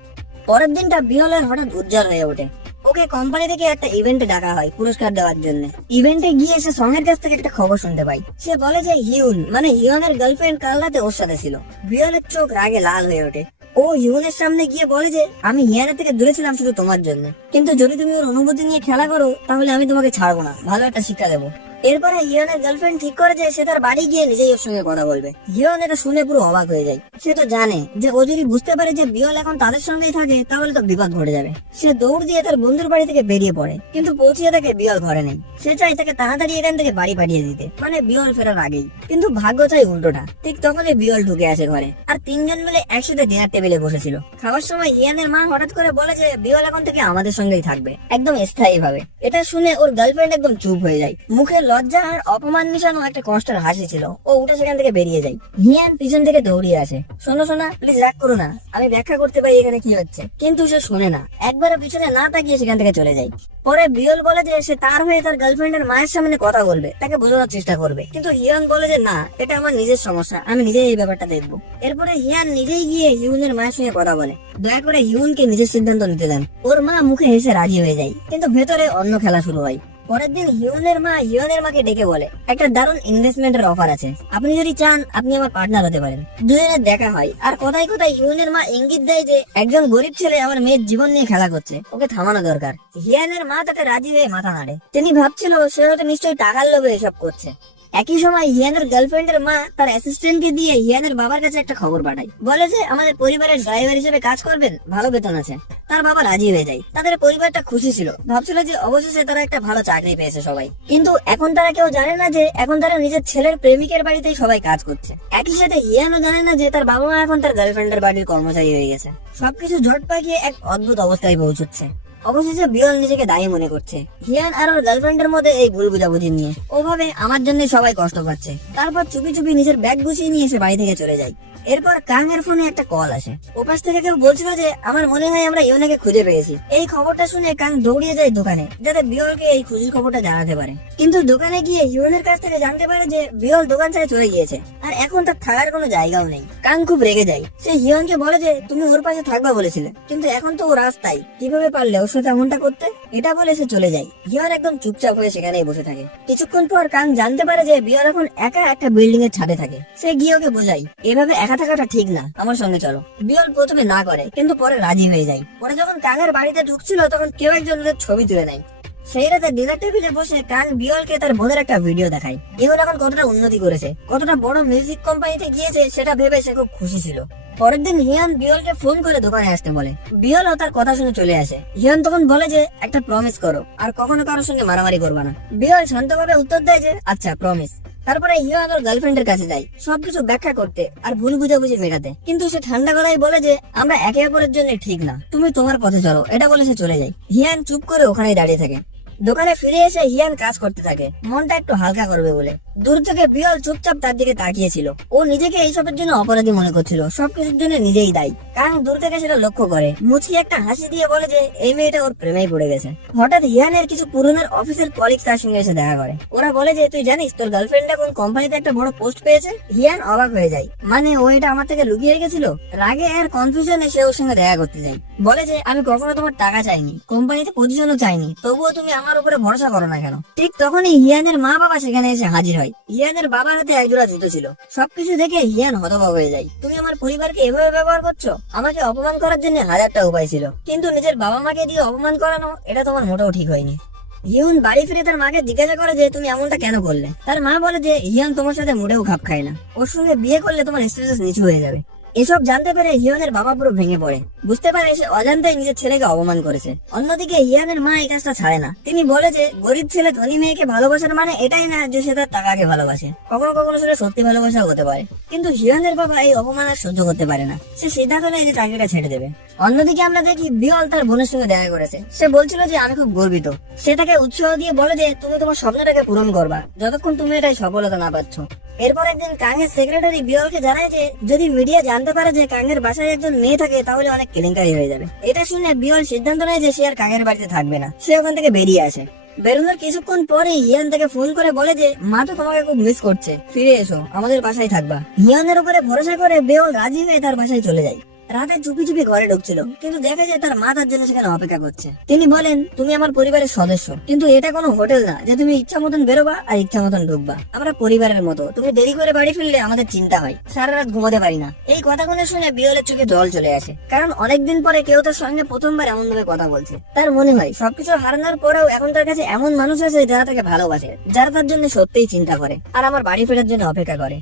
পরের দিনটা বিয়লের হঠাৎ উজ্জ্বল হয়ে ওঠে। ওকে কোম্পানি থেকে একটা ইভেন্টে ডাকা হয় পুরস্কার দেওয়ার জন্য। ইভেন্টে গিয়ে সে সঙ্গের কাছ থেকে একটা খবর শুনতে পাই। সে বলে যে হিউন মানে হিউনের গার্লফ্রেন্ড কাল রাতে ওর সাথে ছিল। বিয়লের চোখ রাগে লাল হয়ে ওঠে। ও হিউনের সামনে গিয়ে বলে যে আমি হিয়ানের থেকে দূরে ছিলাম শুধু তোমার জন্য, কিন্তু যদি তুমি ওর অনুভূতি নিয়ে খেলা করো তাহলে আমি তোমাকে ছাড়বো না, ভালো একটা শিক্ষা দেবো। এরপরে হিয়নের গার্লফ্রেন্ড ঠিক করে যে সে তার বাড়ি গিয়ে নিজেই ওর সঙ্গে কথা বলবে। হিয়ন এটা শুনে পুরো অবাক হয়ে যায়। সে তো জানে যে ও যদি বুঝতে পারে যে বিয়ল এখন তাদের সঙ্গেই থাকে তাহলে তো বিপদ ঘটে যাবে। সে দৌড় দিয়ে তার বন্ধুর বাড়ি থেকে বেরিয়ে পড়ে, কিন্তু পৌঁছে দেখে বিয়ল ঘরে নেই। সে চাই তাকে তাড়াতাড়ি এখান থেকে বাড়ি পাঠিয়ে দিতে, মানে বিয়ল ফেরার আগেই। কিন্তু ভাগ্য চাই উল্টোটা। ঠিক তখনই বিয়ল ঢুকে আসে ঘরে, আর তিনজন মিলে একসাথে ডিনার টেবিলে বসেছিল। খাওয়ার সময় হিয়ানের মা হঠাৎ করে বলে যে বিয়ল এখন থেকে আমাদের সঙ্গেই থাকবে, একদম স্থায়ী ভাবে। এটা শুনে ওর গার্লফ্রেন্ড একদম চুপ হয়ে যায়। মুখে লজ্জা আর অপমান মিশানো একটা কষ্টের হাসি ছিল। ও উঠে সেখান থেকে বেরিয়ে যায়। হিয়ান পিছন থেকে দৌড়িয়ে আসে, শোনো শোনা, প্লিজ রাগ করো না, আমি ব্যাখ্যা করতে পারি এখানে কি হচ্ছে। কিন্তু সে শোনে না, একবারও পিছনে না তাকিয়ে সেখান থেকে চলে যায়। পরে বিয়ল বলে যে সে তার হয়ে তার গার্লফ্রেন্ডের মায়ের সামনে কথা বলবে, তাকে বোঝানোর চেষ্টা করবে। কিন্তু হিয়ান বলে যে না, এটা আমার নিজের সমস্যা, আমি নিজেই এই ব্যাপারটা দেখবো। এরপরে হিয়ান নিজেই গিয়ে হিউনের মায়ের সঙ্গে কথা বলে, দয়া করে হিউনকে নিজের সিদ্ধান্ত নিতে দেন। ওর মা মুখে হেসে রাজি হয়ে যায়, কিন্তু ভেতরে অন্য খেলা শুরু হয়। পরের দিন হিউনের মা হিউনের মাকে ডেকে বলে, একটা দারুণ ইনভেস্টমেন্টের অফার আছে, আপনি যদি চান আপনি আমার পার্টনার হতে পারেন। দুজনের দেখা হয়, আর কথায় কথায় হিউনের মা ইঙ্গিত দেয় যে একজন গরিব ছেলে আমার মেয়ের জীবন নিয়ে খেলা করছে, ওকে থামানো দরকার। হিয়ানের মা তাতে রাজি হয়ে মাথা নাড়ে। তিনি ভাবছিল সে হয়তো নিশ্চয়ই টাকার লোভে এসব করছে। একই সময় হিয়ানের গার্লফ্রেন্ডের মা তার অ্যাসিস্ট্যান্টকে দিয়ে হিয়ানের বাবার কাছে একটা খবর পাঠায়, বলে যে আমাদের পরিবারের ড্রাইভার হিসেবে কাজ করবেন, ভালো বেতন আছে। তার বাবা রাজি হয়ে যায়। তাদের পরিবারটা খুশি ছিল, ভাবছিল যে অবশেষে তারা একটা ভালো চাকরি পেয়েছে সবাই। কিন্তু এখন তারা কেউ জানে না যে এখন তারা নিজের ছেলের প্রেমিকের বাড়িতেই সবাই কাজ করছে। একই সাথে হিয়ানও জানে না যে তার বাবা মা এখন তার গার্লফ্রেন্ডের বাড়ির কর্মচারী হয়ে গেছে। সবকিছু ঝট পাকিয়ে এক অদ্ভুত অবস্থায় পৌঁছচ্ছে। অবশেষে বিয়ল নিজেকে দায়ী মনে করছে হিয়ান আর ওর গার্লফ্রেন্ডের মধ্যে এই ভুল বুঝাবুঝি নিয়ে। ওভাবে আমার জন্য সবাই কষ্ট পাচ্ছে। তারপর চুপি চুপি নিজের ব্যাগ গুছিয়ে নিয়ে এসে বাড়ি থেকে চলে যায়। এরপর কাং এর ফোনে একটা কল আসে। ওপাশ থেকে কেউ বলছিল যে আমার মনে হয় আমরা ইউনাকে খুঁজে পেয়েছি। এই খবরটা শুনে কাং দৌড়িয়ে যায় দোকানে, যাতে বিয়লকে এই খুশির খবরটা জানাতে পারে। কিন্তু দোকানে গিয়ে ইউনের কাছ থেকে জানতে পারে যে বিয়ল দোকান ছেড়ে চলে গিয়েছে, আর এখন তার থাকার কোনো জায়গাও নেই। কাং খুব রেগে যায়। সে হিয়নকে বলে যে তুমি ওর পাশে থাকবা বলেছিলে, কিন্তু এখন তো ও রাস্তায়, কিভাবে পারলে ওর সাথে এমনটা করতে? এটা বলে সে চলে যায়। হিয়ন একদম চুপচাপ হয়ে সেখানেই বসে থাকে। কিছুক্ষণ পর কাং জানতে পারে যে বিয়ল এখন একা একটা বিল্ডিং এর ছাদে থাকে। সে গিয়ে ওকে বোঝায় এভাবে একা থাকাটা ঠিক না, আমার সঙ্গে চলো। বিয়ল প্রথমে না করে, কিন্তু পরে রাজি হয়ে যায়। পরে যখন কাঙের বাড়িতে ঢুকছিল তখন কেউ একজন ওদের ছবি তুলে নেয়। সেই রাতে ডিনার টেবিলে বসে কাং বিয়লকে তার বোনের একটা ভিডিও দেখায়। বিয়ল এখন কতটা উন্নতি করেছে, কতটা বড় মিউজিক কোম্পানিতে গিয়েছে, সেটা ভেবে সে খুব খুশি ছিল। পরের দিন হিয়ান বিয়লকে ফোন করে দোকানে আসতে বলে। বিয়লও তার কথা শুনে চলে আসে। হিয়ান তখন বলে যে একটা প্রমিস করো, আর কখনো কারোর সঙ্গে মারামারি করবা না। বিয়ল শান্তভাবে উত্তর দেয় যে আচ্ছা, প্রমিস। তারপরে হিয়ান ওর গার্লফ্রেন্ডের কাছে যায় সবকিছু ব্যাখ্যা করতে আর ভুল বুঝাবুঝি মেটাতে। কিন্তু সে ঠান্ডা গলায় বলে যে আমরা একে অপরের জন্য ঠিক না, তুমি তোমার পথে চলো, এটা বলে সে চলে যায়। হিয়ান চুপ করে ওখানেই দাঁড়িয়ে থাকে। দোকানে ফিরে এসে হিয়ান কাজ করতে থাকে, মনটা একটু হালকা করবে বলে। দূর থেকে বিয়ল চুপচাপ তার দিকে তাকিয়েছিল। ও নিজেকে এইসবের জন্য অপরাধী মনে করছিল, সবকিছুর জন্য নিজেই দায়ী। কারণ দূর থেকে সেটা লক্ষ্য করে মুচকি একটা হাসি দিয়ে বলে যে এই মেয়েটা ওর প্রেমেই পড়ে গেছে। হঠাৎ হিয়ানের কিছু পুরনো অফিসের কলিগ তার সঙ্গে এসে দেখা করে। ওরা বলে যে তুই জানিস তোর গার্লফ্রেন্ড এখন কোম্পানিতে একটা বড় পোস্ট পেয়েছে। হিয়ান অবাক হয়ে যায়, মানে ও এটা আমার থেকে লুকিয়ে রেখেছিল। রাগে আর কনফিউশনে সে ওর সঙ্গে দেখা করতে যায়। বলে যে আমি কখনো তোমার টাকা চাইনি, কোম্পানিতে পজিশনও চাইনি, তবুও তুমি আমার উপরে ভরসা করো না কেন? ঠিক তখনই হিয়ানের মা বাবা সেখানে এসে হাজির হয়। হয়। হিয়ানের বাবার হাতে একজোড়া জুতো ছিল। সবকিছু দেখে হিয়ান হতবাক হয়ে যায়। তুমি আমার পরিবারকে এভাবে ব্যবহার করছো? আমাকে অপমান করার জন্য হাজারটা উপায় ছিল, কিন্তু নিজের বাবা মাকে দিয়ে অপমান করানো, এটা তোমার মোটেও ঠিক হয়নি। হিউন বাড়ি ফিরে তার মাকে জিজ্ঞাসা করে যে তুমি এমনটা কেন করলে। তার মা বলে যে হিয়ান তোমার সাথে মোটেও খাপ খায় না, ওর সঙ্গে বিয়ে করলে তোমার স্ট্যাটাস নিচু হয়ে যাবে। এসব জানতে পেরে হিয়ানের বাবা পুরো ভেঙে পড়ে, বুঝতে পারে সে অজান্তেই নিজের ছেলেকে অপমান করেছে। অন্যদিকে হিয়ানের মা এই কাজটা ছাড়ে না। তিনি বলে যে গরিব ছেলে ধনী মেয়েকে ভালোবাসার মানে এটাই না যে সে তার টাকাকে ভালোবাসে, কখনো কখনো সেটা সত্যি ভালোবাসা হতে পারে। কিন্তু হিয়ানের বাবা এই অপমান আর সহ্য করতে পারে না, সে সিদ্ধান্ত নেয় যে চাকরিটা ছেড়ে দেবে। অন্যদিকে আমরা দেখি বিয়ল তার বোনের সঙ্গে দেখা করেছে। সে বলছিল যে আমি খুব গর্বিত। সে তাকে উৎসাহ দিয়ে বলে যে তুমি তোমার স্বপ্নটাকে পূরণ করবা যতক্ষণ তুমি এটাই সফলতা না পাচ্ছ। এরপর একদিন কাঙের সেক্রেটারি বিয়লকে জানায় যে যদি মিডিয়া জানতে পারে যে কাঙের বাসায় একজন মেয়ে থাকে তাহলে অনেক কেলেঙ্কারি হয়ে যাবে। এটা শুনে বিয়ল সিদ্ধান্ত নেয় যে সে আর কাঙের বাড়িতে থাকবে না, সে ওখান থেকে বেরিয়ে আসে। বেরোনোর কিছুক্ষণ পরে হিয়ান তাকে ফোন করে বলে যে মা তো তোমাকে খুব মিস করছে, ফিরে এসো, আমাদের বাসায় থাকবা। হিয়ানের উপরে ভরসা করে বিয়ল রাজি হয়ে তার বাসায় চলে যায়। রাতে চুপি চুপি ঘরে ঢুকছিল, কিন্তু দেখা যায় তার মা তার জন্য সেখানে অপেক্ষা করছে। তিনি বলেন তুমি আমার পরিবারের সদস্য, কিন্তু এটা কোনো হোটেল না যে তুমি ইচ্ছা মতন বেরোবা আর ইচ্ছা মতন ঢুকবা। আমরা পরিবারের মতো, তুমি দেরি করে বাড়ি ফিরলে আমাদের চিন্তা হয়, সারা রাত ঘুমাতে পারি না। এই কথাগুলো শুনে বিয়লের চোখে জল চলে আসে, কারণ অনেকদিন পরে কেউ তার সঙ্গে প্রথমবার এমন ভাবে কথা বলছে। তার মনে হয় সবকিছু হারানোর পরেও এখন তার কাছে এমন মানুষ আছে যারা তাকে ভালোবাসে, যারা তার জন্য সত্যিই চিন্তা করে আর আমার বাড়ি ফেরার জন্য অপেক্ষা করে।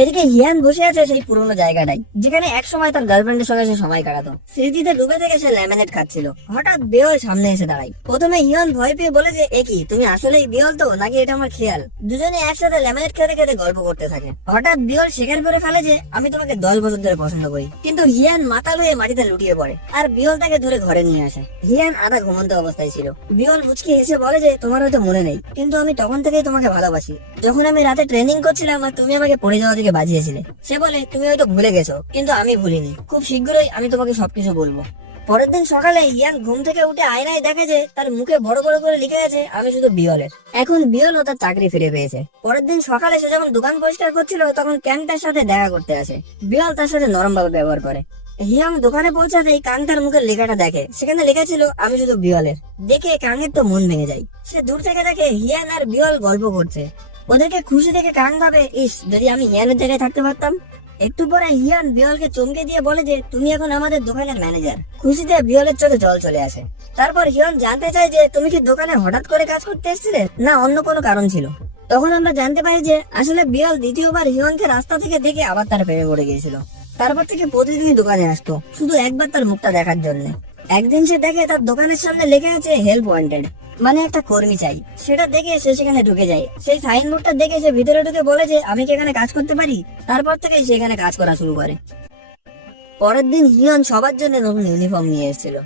এদিকে হিয়ান বসে আছে সেই পুরোনো জায়গাটাই, যেখানে একসময় তার গার্লফ্রেন্ডের সঙ্গে সে সময় কাটাতো। স্মৃতিতে ডুবে থেকে সে লেমনেড খাচ্ছিল। হঠাৎ বিয়ল সামনে এসে দাঁড়ায়। প্রথমে হিয়ান ভয় পেয়ে বলে যে এ কি, তুমি আসলেই বিয়ল তো, নাকি এটা আমার খেয়াল? দুজনে একসাথে লেমনেড খেতে খেতে গল্প করতে থাকে। হঠাৎ বিয়ল স্বীকার করে ফেলে যে আমি তোমাকে 10 বছর ধরে পছন্দ করি। কিন্তু হিয়ান মাতাল হয়ে মাটিতে লুটিয়ে পড়ে আর বিয়ল তাকে ধরে ঘরে নিয়ে আসে। হিয়ান আধা ঘুমন্ত অবস্থায় ছিল। বিয়ল মুচকি হেসে বলে যে তোমার হয়তো মনে নেই, কিন্তু আমি তখন থেকেই তোমাকে ভালোবাসি। যখন আমি রাতে ট্রেনিং করছিলাম আর তুমি আমাকে পড়ে যাওয়া থেকে বাঁচিয়েছিলে। সে বলে তুমি হয়তো ভুলে গেছো, কিন্তু আমি ভুলিনি। খুব শীঘ্রই আমি তোমাকে সবকিছু বলবো। পরের দিন সকালে হিয়ান ঘুম থেকে উঠে আয়নায় দেখে যে তার মুখে বড় বড় করে লিখে আছে আমি শুধু বিয়লের। এখন বিয়লও তার চাকরি ফিরে পেয়েছে। পরের দিন সকালে সে যখন দোকান পরিষ্কার করছিল তখন ক্যাং তার সাথে দেখা করতে আসে। বিয়ল তার সাথে নরম ভাবে ব্যবহার করে। হিয়াং দোকানে পৌঁছাতেই কাং তার মুখের লেখাটা দেখে, সেখানে লেখা ছিল আমি শুধু বিয়লের। দেখে কাঙের তো মন ভেঙে যায়। সে দূর থেকে দেখে হিয়ান আর বিয়ল গল্প করছে। ওদেরকে খুশি দেখে কাং ভাবে ইস, যদি আমি হিয়ানের জায়গায় থাকতে পারতাম। একটু পরে হিয়ান বিয়লকে চমকে দিয়ে বলে যে তুমি এখন আমাদের দোকানের ম্যানেজার। খুশিতে বিয়লের চোখে জল চলে আসে। তারপর হিয়ান জানতে চায় যে তুমি কি দোকানে হঠাৎ করে কাজ করতে এসেছিলে, না অন্য কোনো কারণ ছিল? তখন আমরা জানতে পারি যে আসলে বিয়ল দ্বিতীয়বার হিয়ানকে রাস্তা থেকে দেখে আবার তার প্রেমে পড়ে গিয়েছিল। তারপর থেকে প্রতিদিনই দোকানে আসতো, শুধু একবার তার মুখটা দেখার জন্য। একদিন সে দেখে তার দোকানের সামনে লেখা আছে হেল্প ওয়ান্টেড, মানে একটা কর্মী চাই। সেটা দেখে সে সেখানে ঢুকে যায়। সেই সাইনবোর্ডটা দেখে সে ভিতরে ঢুকে বলে যে আমি কি এখানে কাজ করতে পারি? তারপর থেকে সেখানে কাজ করা শুরু করে। পরের দিন হিয়ান সবার জন্য নতুন ইউনিফর্ম নিয়ে এসেছিল।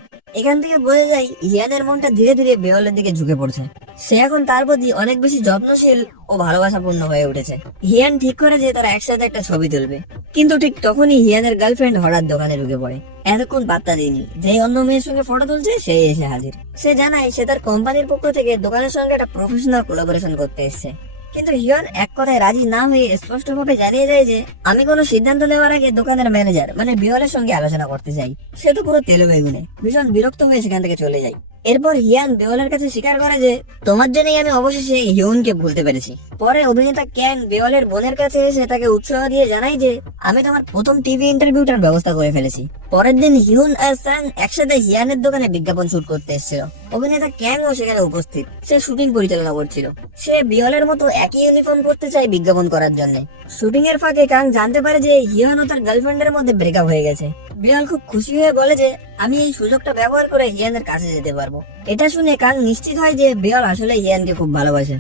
এখান থেকে বোঝা যায় হিয়ানের মনটা ধীরে ধীরে বিয়লের দিকে ঝুঁকে পড়ছে। সে এখন তার প্রতি অনেক বেশি যত্নশীল ও ভালোবাসাপূর্ণ হয়ে উঠেছে। হিয়ান ঠিক করে যে তারা একসাথে একটা ছবি তুলবে, কিন্তু ঠিক তখনই হিয়ানের গার্লফ্রেন্ড হঠাৎ দোকানে ঢুকে পড়ে। এতক্ষণ পাত্তা দিইনি, যে অন্য মেয়ের সঙ্গে ফটো তুলছে সেই এসে হাজির। সে জানায় সে তার কোম্পানির পক্ষ থেকে দোকানের সঙ্গে একটা প্রফেশনাল কোলাবোরেশন করতে এসেছে। কিন্তু হিয়ান এক কথায় রাজি না হয়ে স্পষ্টভাবে জানিয়ে দেয় যে আমি কোনো সিদ্ধান্ত নেওয়ার আগে দোকানের ম্যানেজার মানে বিয়লের সঙ্গে আলোচনা করতে চাই। সে তো পুরো তেলে বেগুনে, ভীষণ বিরক্ত হয়ে সেখান থেকে চলে যায়। এরপর হিয়ান বিয়লের কাছে স্বীকার করে যে তোমার জন্যই আমি অবশেষে হিউনকে ভুলতে পেরেছি। পরে অভিনেতা ক্যান বিয়লের বোনের কাছে এসে তাকে উৎসাহ দিয়ে জানায় যে আমি তোমার প্রথম টিভি ইন্টারভিউটার ব্যবস্থা করে ফেলেছি। পরের দিন হিউন আর সাং একসাথে হিয়ানের দোকানে বিজ্ঞাপন শুট করতে এসেছিল। অভিনেতা ক্যাংও সেখানে উপস্থিত, সে শুটিং পরিচালনা করছিল। সে বিয়লের মতো একই ইউনিফর্ম করতে চায় বিজ্ঞাপন করার জন্য। শুটিং এর ফাঁকে কাং জানতে পারে যে হিয়ান ও তার গার্লফ্রেন্ডের মধ্যে ব্রেকআপ হয়ে গেছে। বিয়ল খুব খুশি হয়ে বলে যে আমি এই সুযোগটা ব্যবহার করে হিয়ানের কাছে যেতে পারবো। এটা শুনে কাং নিশ্চিত হয় যে বিয়ল আসলে হিয়ানকে খুব ভালোবাসে।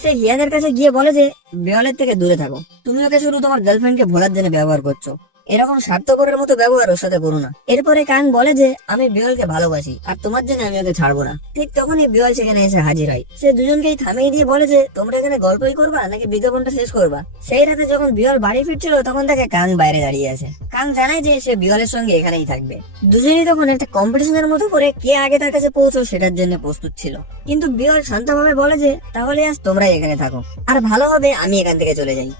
সে হিয়ানের কাছে গিয়ে বলে যে বিয়লের থেকে দূরে থাকো, তুমি ওকে শুধু তোমার গার্লফ্রেন্ডকে ভোলার জন্য ব্যবহার করছো, এরকম স্বার্থপরের মতো ব্যবহার ওর সাথে করো না। এরপরে কাং বলে যে আমি বিয়লকে ভালোবাসি আর তোমার জন্য আমি ওকে ছাড়বো না। ঠিক তখনই বিয়ল সেখানে এসে হাজির হয়। সে দুজনকেই থামিয়ে দিয়ে বলে যে তোমরা এখানে গল্পই করবা নাকি বিজ্ঞাপনটা শেষ করবা। সেই রাতে যখন বিয়ল বাড়ি ফিরছিল তখন তাকে কাং বাইরে দাঁড়িয়ে আছে। কাং জানায় যে সে বিয়লের সঙ্গে এখানেই থাকবে। দুজনই তখন একটা কম্পিটিশনের মতো করে কে আগে তার কাছে পৌঁছো সেটার জন্য প্রস্তুত ছিল। কিন্তু বিয়ল শান্তভাবে বলে যে তাহলে আজ তোমরাই এখানে থাকো, আর ভালো হবে আমি এখান থেকে চলে যাই।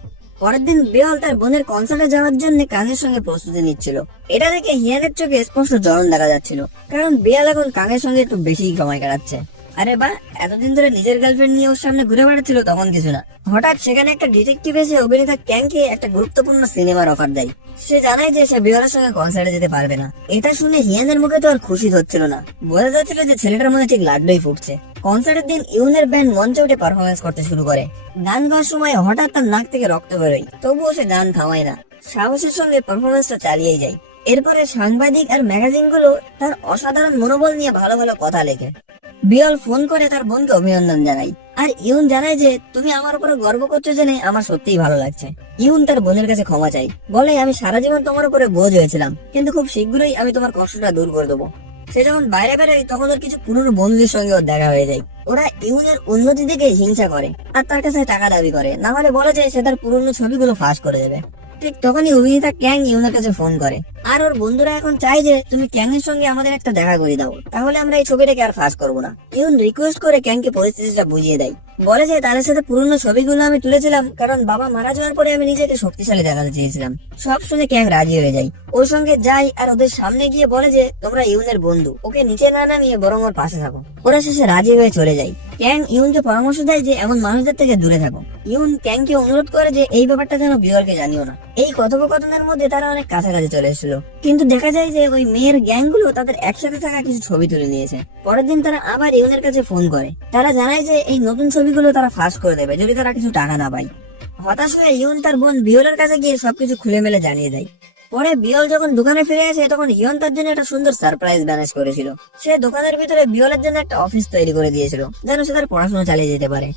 পরের দিন বিয়ল তার বোনের কনসার্টে যাওয়ার জন্য কাঙের সঙ্গে প্রস্তুতি নিচ্ছিল। এটা দেখে হিয়ানের চোখে স্পষ্ট জ্বলন দেখা যাচ্ছিল, কারণ বিয়াল এখন কাঙের সঙ্গে একটু বেশি সময় কাটাচ্ছে। আরে বা, এতদিন ধরে নিজের গার্লফ্রেন্ড নিয়ে ওর সামনে ঘুরে বেড়াচ্ছিল তখন কিছু না, হঠাৎ সেখানে একটা ডিটেকটিভ এসে অভিনেতা ক্যাংকে একটা গুরুত্বপূর্ণ সিনেমার অফার দেয়। সে জানায় যে সে বিয়লের সঙ্গে কনসার্টে যেতে পারবে না। এটা শুনে হিয়ানের মুখে তো আর খুশি হচ্ছিল না, বোঝা যাচ্ছিল যে ছেলেটার মধ্যে ঠিক লাড্ডুই ফুটছে। কনসার্টের দিন ইউনের ব্যান্ড মঞ্চে উঠে পারফরমেন্স করতে শুরু করে। গান গাওয়ার সময় হঠাৎ তার নাক থেকে রক্ত বেরোয়, তবুও সে গান থামায় না, সাহসের সঙ্গে পারফরমেন্সটা চালিয়ে যায়। এরপরে সাংবাদিক আর ম্যাগাজিন গুলো তার অসাধারণ মনোবল নিয়ে ভালো ভালো কথা লেখে। বিয়ল ফোন করে তার বোনকে অভিনন্দন জানায়, আর ইউন জানায় যে তুমি আমার উপরে গর্ব করছো জেনে আমার সত্যিই ভালো লাগছে। ইউন তার বোনের কাছে ক্ষমা চাই, বলে আমি সারা জীবন তোমার উপরে বোঝ হয়েছিলাম, কিন্তু খুব শীঘ্রই আমি তোমার কষ্টটা দূর করে দেবো। সে যখন বাইরে বেরোয় তখন ওর কিছু পুরনো বন্ধুদের সঙ্গে ওর দেখা হয়ে যায়। ওরা ইউনের উন্নতি দেখে হিংসা করে আর তার কাছে টাকা দাবি করে, না হলে বলে যে সে তার পুরনো ছবিগুলো ফাঁস করে দেবে। ঠিক তখনই অভিনেতা ক্যাং ইউনের কাছে ফোন করে, আর ওর বন্ধুরা এখন চায় যে তুমি ক্যাং এর সঙ্গে আমাদের একটা দেখা করে দাও, তাহলে আমরা এই ছবিটাকে আর ফাঁস করবো না। ইউন রিকোয়েস্ট করে ক্যাংকে পরিস্থিতিটা বুঝিয়ে দেয়, বলে যে তাদের সাথে পুরনো ছবিগুলো আমি তুলেছিলাম কারণ বাবা মারা যাওয়ার পরে আমি নিজেকে শক্তিশালী দেখাতে চেয়েছিলাম। সব শুনে ক্যাং রাজি হয়ে যায়, ওর সঙ্গে যায় আর ওদের সামনে গিয়ে বলে যে তোমরা ইউনের বন্ধু, ওকে নিচে না নামিয়ে বরং ওর পাশে থাকো। ওরা শেষে রাজি হয়ে চলে যায়। ক্যাং ইউনকে পরামর্শ দেয় যে এমন মানুষদের থেকে দূরে থাকো। ইউন ক্যাংকে অনুরোধ করে যে এই ব্যাপারটা যেন বিয়লকে জানিও না। এই কথোপকথনের মধ্যে তারা অনেক কাছাকাছি চলে এসেছিল, কিন্তু দেখা যায় যে ওই মেয়ের গ্যাং গুলো তাদের একসাথে থাকা কিছু ছবি তুলে নিয়েছে। পরের দিন তারা আবার ইউনের কাছে ফোন করে, তারা জানায় যে এই নতুন ছবিগুলো তারা ফাঁস করে দেবে যদি তারা কিছু টাকা না পায়। হতাশ হয়ে ইউন তার বোন বিয়লের কাছে গিয়ে সবকিছু খুলে মেলে জানিয়ে দেয়। পরে বিয়ল যখন দোকানে ফিরে আসে তখন ইয়ন তার জন্য একটা সুন্দর সারপ্রাইজ ম্যানেজ করেছিল। সে দোকানের ভিতরে বিয়লের জন্য একটা অফিস তৈরি করে দিয়েছিল যেন সে তার পড়াশোনা চালিয়ে যেতে পারে।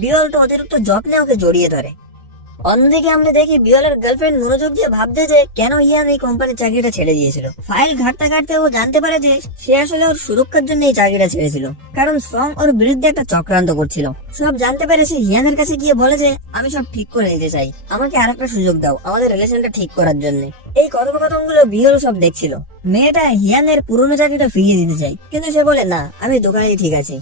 বিয়ল তো অতিরিক্ত যত্নে ওকে জড়িয়ে ধরে। অন্যদিকে আমরা দেখি বিয়লের গার্লফ্রেন্ড মনোযোগ দিয়ে ভাবতে যে কেন ইয়ান এই কোম্পানির চাকরিটা ছেড়ে দিয়েছিল। ফাইল ঘাটতে ঘাটতে ও জানতে পারে যে সে আসলে ওর সুরক্ষার জন্য এই চাকরিটা ছেড়েছিল, কারণ সং ওর বিরুদ্ধে একটা চক্রান্ত করছিল। সব জানতে পেরে সে হিয়ানের কাছে গিয়ে বলে যে আমি সব ঠিক করে নিতে চাই, আমাকে আরেকটা সুযোগ দাও আমাদের রিলেশনটা ঠিক করার জন্য। এই কথোপকথন গুলো বিয়ল সব দেখছিল। মেয়েটা হিয়ানের পুরনো চাকরিটা ফিরিয়ে দিতে চাই, কিন্তু সে বলে না আমি দোকানেই ঠিক আছি।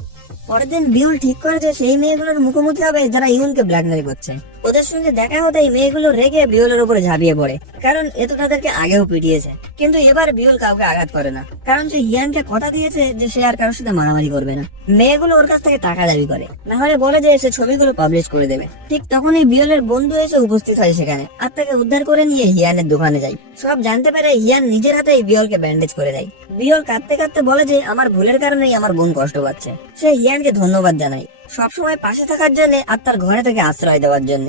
পরের দিন বিউল ঠিক করেছে সেই মেয়েগুলোর মুখোমুখি হবে যারা ইউনকে ব্ল্যাকমেল করছে। ওদের সঙ্গে দেখা হতে এই মেয়েগুলো রেগে বিউলের উপরে ঝাঁপিয়ে পড়ে, কারণ এ তো তাদেরকে আগেও পিটিয়েছে। কিন্তু এবার বিউল কাউকে আঘাত করে না, কারণ সে হিয়ানকে কথা দিয়েছে যে সে আর কারোর সাথে মারামারি করবে না। মেয়েগুলো ওর কাছ থেকে টাকা দাবি করে, না হলে বলে যে সে ছবিগুলো পাবলিশ করে দেবে। ঠিক তখনই বিউলের বন্ধু এসে উপস্থিত হয় সেখানে, আর তাকে উদ্ধার করে নিয়ে হিয়ানের দোকানে যায়। সব জানতে পেরে হিয়ান নিজের হাতেই বিয়লকে ব্যান্ডেজ করে দেয়। বিয়ল কাঁদতে কাঁদতে বলে যে আমার ভুলের কারণেই আমার বোন কষ্ট পাচ্ছে। সে হিয়ানকে ধন্যবাদ জানায় সবসময় পাশে থাকার জন্য আর তার ঘরে থেকে আশ্রয় দেওয়ার জন্য।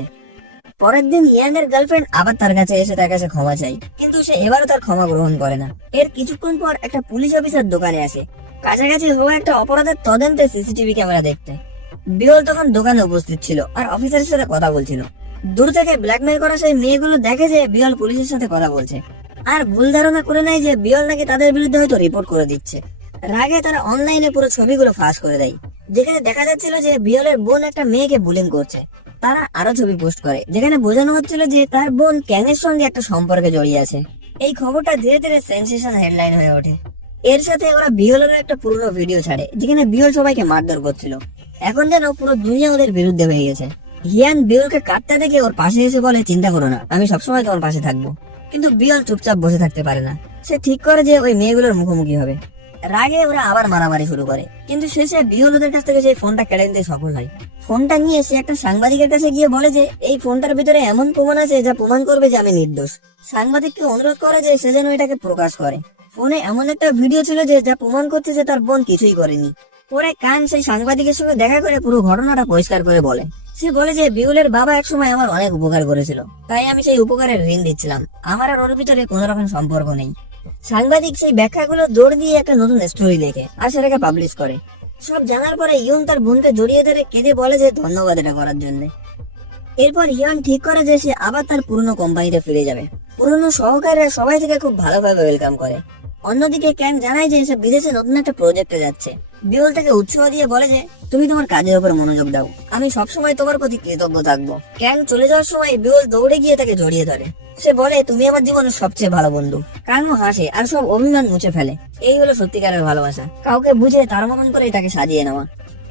পরের দিন হিয়ানের গার্লফ্রেন্ড আবার তার কাছে এসে তার কাছে ক্ষমা চাই, কিন্তু সে এবারও তার ক্ষমা গ্রহণ করে না। এর কিছুক্ষণ পর একটা পুলিশ অফিসার দোকানে আসে কাছাকাছি হওয়া একটা অপরাধের তদন্তে সিসিটিভি ক্যামেরা দেখতে। বিয়ল তখন দোকানে উপস্থিত ছিল আর অফিসারের সাথে কথা বলছিল। দূর থেকে ব্ল্যাকমেল করা সেই মেয়েগুলো দেখে যে বিয়ল পুলিশের সাথে কথা বলছে, আর ভুল ধারণা করে নেয় যে বিয়ল নাকি তাদের বিরুদ্ধে হয়তো রিপোর্ট করে দিচ্ছে। রাগে তারা অনলাইনে পুরো ছবিগুলো ফাঁস করে দেয়, যেখানে দেখা যাচ্ছিল যে বিয়লের বোন একটা মেয়েকে বুলিং করছে। তারা আরো ছবি পোস্ট করে যেখানে বোঝানো হচ্ছিল যে তার বোন ক্যাংয়ের সঙ্গে একটা সম্পর্কে জড়িয়ে আছে। এই খবরটা ধীরে ধীরে সেন্সেশন হেডলাইন হয়ে ওঠে। এর সাথে ওরা বিয়লের একটা পুরনো ভিডিও ছাড়ে যেখানে বিয়ল সবাইকে মারধর করছিল। এখন যেন পুরো দুনিয়া ওদের বিরুদ্ধে হয়ে গেছে। হিয়ান বিয়লকে কাটতে দেখে ওর পাশে এসে বলে চিন্তা করো না, আমি সবসময় তোমার পাশে থাকবো। কিন্তু বিয়ল চুপচাপ বসে থাকতে পারে না, সে ঠিক করে যে ওই মেয়েগুলোর মুখোমুখি হবে। রাগে ওরা আবার মারামারি শুরু করে, কিন্তু শেষে বিয়ল ওদের কাছ থেকে সেই ফোনটা কেড়ে নিতে সফল হয়। ফোনটা নিয়ে সে একটা সাংবাদিকের কাছে গিয়ে বলে যে এই ফোনটার ভিতরে এমন প্রমাণ আছে যা প্রমাণ করবে যে আমি নির্দোষ। সাংবাদিককে অনুরোধ করে যে সে যেন এটাকে প্রকাশ করে। ফোনে এমন একটা ভিডিও ছিল যে যা প্রমাণ করছে যে তার বোন কিছুই করেনি। পরে কান সেই সাংবাদিকের সঙ্গে দেখা করে পুরো ঘটনাটা পরিষ্কার করে বলে। সে বলে যে বিউলের বাবা একসময় আমার অনেক উপকার করেছিল, তাই আমি সেই উপকারের ঋণ দিচ্ছিলাম, আমার আর ওর ভিতরে কোনো রকম সম্পর্ক নেই। সাংবাদিক সেই ব্যাখ্যাগুলো জোর দিয়ে একটা নতুন স্টোরি লেখে আর সেটাকে পাবলিশ করে। সব জানার পরে ইয়ন তার বোনকে জড়িয়ে ধরে কেঁদে বলে যে ধন্যবাদ এটা করার জন্য। এরপর ইয়ন ঠিক করে যে সে আবার তার পুরনো কোম্পানিতে ফিরে যাবে। পুরনো সহকারীরা সবাই থেকে খুব ভালোভাবে ওয়েলকাম করে। অন্যদিকে ক্যাং জানায় যে সে বিদেশে নতুন একটা প্রজেক্টে যাচ্ছে। বিউল তাকে উৎসাহ দিয়ে বলে যে তুমি তোমার কাজের উপর মনোযোগ দাও, আমি সবসময় তোমার প্রতি কৃতজ্ঞ থাকবো। ক্যাং চলে যাওয়ার সময় বিউল দৌড়ে গিয়ে তাকে জড়িয়ে ধরে। সে বলে তুমি আমার জীবনের সবচেয়ে ভালো বন্ধু। কাঙ্গো হাসে আর সব অভিমান মুছে ফেলে। এই হলো সত্যিকারের ভালোবাসা, কাউকে বুঝে তার মতন করে তাকে সাজিয়ে নেওয়া।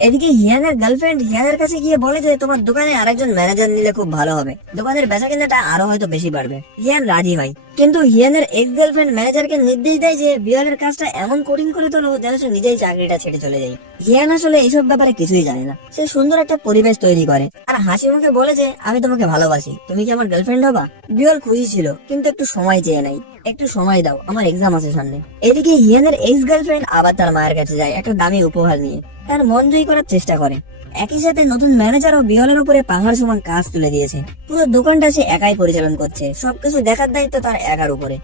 এদিকে হিয়ানের গার্লফ্রেন্ড হিয়ানের কাছে গিয়ে বলে যে তোমার দোকানে আরেকজন ম্যানেজার নিলে খুব ভালো হবে, দোকানের বেচা কেনাটা আরো হয়তো বেশি বাড়বে। হিয়ান রাজি হয়। কিন্তু হিয়ানের এক্স গার্লফ্রেন্ড ম্যানেজারকে নির্দেশ দেয় যে বিয়লের কাজটা এমন কঠিন করে তোলো যেন সে নিজেই চাকরিটা ছেড়ে চলে যায়। হিয়ান আসলে এইসব ব্যাপারে কিছুই জানে না। সে সুন্দর একটা পরিবেশ তৈরি করে আর হাসি মুখে বলে যে আমি তোমাকে ভালোবাসি, তুমি কি আমার গার্লফ্রেন্ড হবা? বিয়ল খুশি ছিল কিন্তু একটু সময় চেয়ে নাই, একটু সময় দাও, আমার এক্সাম আছে সামনে। এদিকে হিয়ানের এক্স গার্লফ্রেন্ড আবার তার মায়ের কাছে যায় একটা দামি উপহার নিয়ে, তার মন জয় করার চেষ্টা করে। একই সাথে নতুন ম্যানেজারও বিয়লের উপরে পাহাড় সমান কাজ তুলে দিয়েছে। পুরো দোকানটা সে একাই পরিচালন করছে, সবকিছু দেখার দায়িত্ব তার একার উপরে।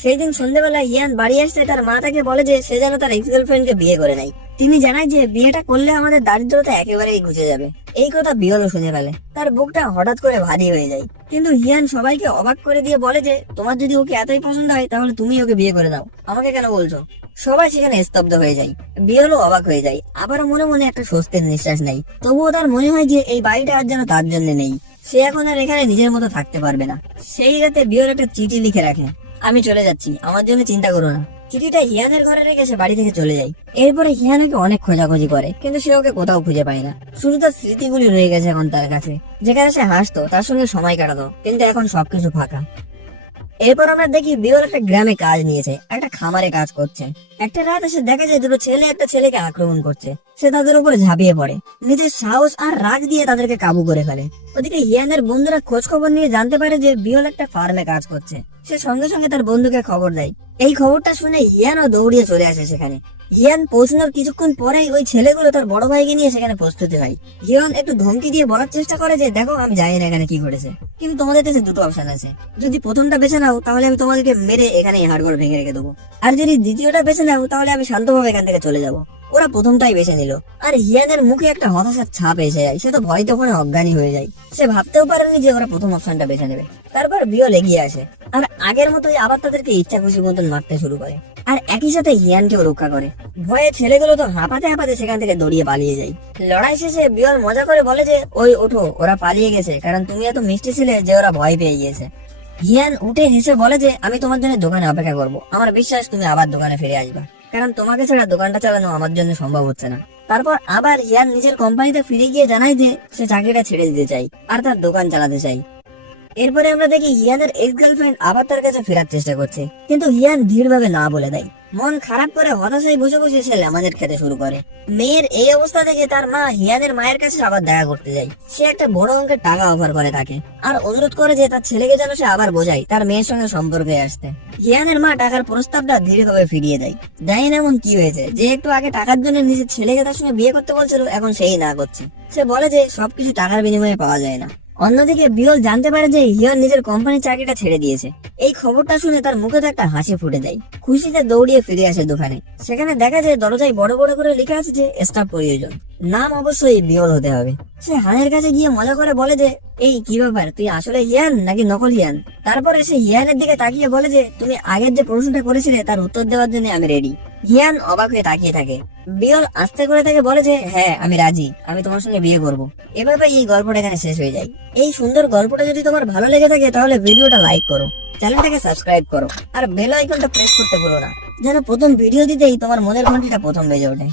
সেই দিন সন্ধ্যেবেলা ইয়ান বাড়ি আসতে তার মা তাকে বলে যে সে যেন তার এক্স গার্লফ্রেন্ডকে বিয়ে করে নাই। তিনি জানায় যে বিয়েটা করলে আমাদের দারিদ্রতা একেবারেই ঘুচে যাবে। এই কথা বিয়লও শুনে ফেলে, তার বুকটা হঠাৎ করে ভারী হয়ে যায়। কিন্তু হিয়ান সবাইকে অবাক করে দিয়ে বলে যে তোমার যদি ওকে এতই পছন্দ হয় তাহলে তুমি ওকে বিয়ে করে দাও, আমাকে কেন বলছো? সবাই সেখানে স্তব্ধ হয়ে যায়, বিয়লও অবাক হয়ে যায়। আবারও মনে মনে একটা স্বস্তির নিঃশ্বাস নেই। তবুও তার মনে হয় যে এই বাড়িটা আর যেন তার জন্য নেই, সে এখন আর এখানে নিজের মতো থাকতে পারবে না। সেই রাতে বিয়ল একটা চিঠি লিখে রাখে, আমি চলে যাচ্ছি, আমার জন্য চিন্তা করো না। চিঠিটা হিয়ানের ঘরে রেখে সে বাড়ি থেকে চলে যায়। এরপরে হিয়ান ওকে অনেক খোঁজাখুঁজি করে কিন্তু সে ওকে কোথাও খুঁজে পায় না। শুধু তার স্মৃতিগুলি রয়ে গেছে এখন তার কাছে, যেখানে সে হাসতো, তার সঙ্গে সময় কাটাতো, কিন্তু এখন সবকিছু ফাঁকা। এরপর আমরা দেখি বিয়ল একটা গ্রামে কাজ নিয়েছে, একটা খামারে কাজ করছে। একটা রাত এসে দেখা যায় দুটো ছেলে একটা ছেলেকে আক্রমণ করছে। সে তাদের উপরে ঝাঁপিয়ে পড়ে, নিজের সাহস আর রাগ দিয়ে তাদেরকে কাবু করে ফেলে। ওদিকে হিয়ানের বন্ধুরা খোঁজ খবর নিয়ে জানতে পারে যে বিয়ল একটা ফার্মে কাজ করছে। সে সঙ্গে সঙ্গে তার বন্ধুকে খবর দেয়। এই খবরটা শুনে হিয়ানও দৌড়িয়ে চলে আসে সেখানে। হিয়ান পৌঁছানোর কিছুক্ষণ পরেই ওই ছেলেগুলো তার বড় ভাইকে নিয়ে সেখানে প্রস্তুতি হয়। হিয়ান একটু ধমকি দিয়ে বলার চেষ্টা করে যে দেখো আমি জানি না এখানে কি ঘটেছে, কিন্তু তোমাদের কাছে দুটো অপশন আছে। যদি প্রথমটা বেছে নাও তাহলে আমি তোমাদেরকে মেরে এখানে হাড়গোড় ভেঙে রেখে দেবো, আর যদি দ্বিতীয়টা বেছে নাও তাহলে আমি শান্তভাবে এখান থেকে চলে যাবো। ওরা প্রথমটাই বেছে নিল, আর হিয়ানের মুখে একটা হতাশার ছাপ এসে যায়। সে তো ভয় তখন অজ্ঞানী হয়ে যায়, সে ভাবতেও পারেনি যে ওরা প্রথম অপশনটা বেছে নেবে। তারপর বিয়ল এগিয়ে আসে আর আগের মতোই আবার তাদেরকে ইচ্ছা খুশি মতন মারতে শুরু করে, আর একই সাথে হিয়ানকেও রক্ষা করে। ভয়ে ছেলেগুলো তো হাঁপাতে হাঁপাতে সেখান থেকে দৌড়িয়ে পালিয়ে যায়। লড়াই শেষে বিয়ল মজা করে বলে যে ওই ওঠো, ওরা পালিয়ে গেছে কারণ তুমি এত মিষ্টি ছিলে যে ওরা ভয় পেয়ে গিয়েছে। হিয়ান উঠে হেসে বলে যে আমি তোমার জন্য দোকানে অপেক্ষা করবো, আমার বিশ্বাস তুমি আবার দোকানে ফিরে আসবা, কারণ তোমাকে ছাড়া দোকানটা চালানো আমার জন্য সম্ভব হচ্ছে না। তারপর আবার হিয়ান নিজের কোম্পানিতে ফিরে গিয়ে জানায় যে সে চাকরিটা ছেড়ে দিতে চাই আর তার দোকান চালাতে চাই। এরপরে আমরা দেখি হিয়ানের এক্স গার্লফ্রেন্ড আবার তার কাছে ফেরার চেষ্টা করছে, কিন্তু হিয়ান ধীরভাবে না বলে দেয়। মন খারাপ করে হতাশায় বসে বসে সে লেমনেড খেতে শুরু করে। মেয়ের এই অবস্থা দেখে তার মা হিয়ানের মায়ের কাছে আবার দেখা করতে যায়। সে একটা বড় অঙ্কের টাকা অফার করে তাকে, আর অনুরোধ করে যে তার ছেলেকে যেন সে আবার বোঝায় তার মেয়ের সঙ্গে সম্পর্কে আসতে। হিয়ানের মা টাকার প্রস্তাবটা ধীরেভাবে ফিরিয়ে দেয়। জানি না এমন কি হয়েছে যে একটু আগে টাকার জন্য নিজের ছেলেকে তার সঙ্গে বিয়ে করতে বলছিল, এখন সেই না করছে। সে বলে যে সবকিছু টাকার বিনিময়ে পাওয়া যায় না। অন্যদিকে বিয়ল জানতে পারে যে হিয়ান নিজের কোম্পানির চাকরিটা ছেড়ে দিয়েছে। এই খবরটা শুনে তার মুখে তো একটা হাসি ফুটে যায়। খুশিতে দৌড়িয়ে ফিরে আসে দোকানে। সেখানে দেখা যায় দরজায় বড় বড় করে লেখা আছে যে স্টাফ প্রয়োজন, নাম অবশ্যই বিয়ল হতে হবে। সে হানের কাছে গিয়ে মজা করে বলে যে এই কি ব্যাপার, তুই আসলে হিয়ান নাকি নকল হিয়ান? তারপরে সে হিয়ানের দিকে তাকিয়ে বলে যে তুমি আগের যে প্রশ্নটা করেছিলে তার উত্তর দেওয়ার জন্য আমি রেডি। হিয়ান অবাক হয়ে তাকিয়ে থাকে। বিয়ল আস্তে করে তাকে বলে যে হ্যাঁ আমি রাজি, আমি তোমার সঙ্গে বিয়ে করব। এভাবে এই গল্পটা এখানে শেষ হয়ে যায়। এই সুন্দর গল্পটা যদি তোমার ভালো লেগে থাকে তাহলে ভিডিওটা লাইক করো, চ্যানেলটাকে সাবস্ক্রাইব করো, আর বেল আইকনটা প্রেস করতে ভুলো না, যেন প্রথম ভিডিও দিতেই তোমার মনের ঘন্টিটা প্রথম বেজে ওঠে।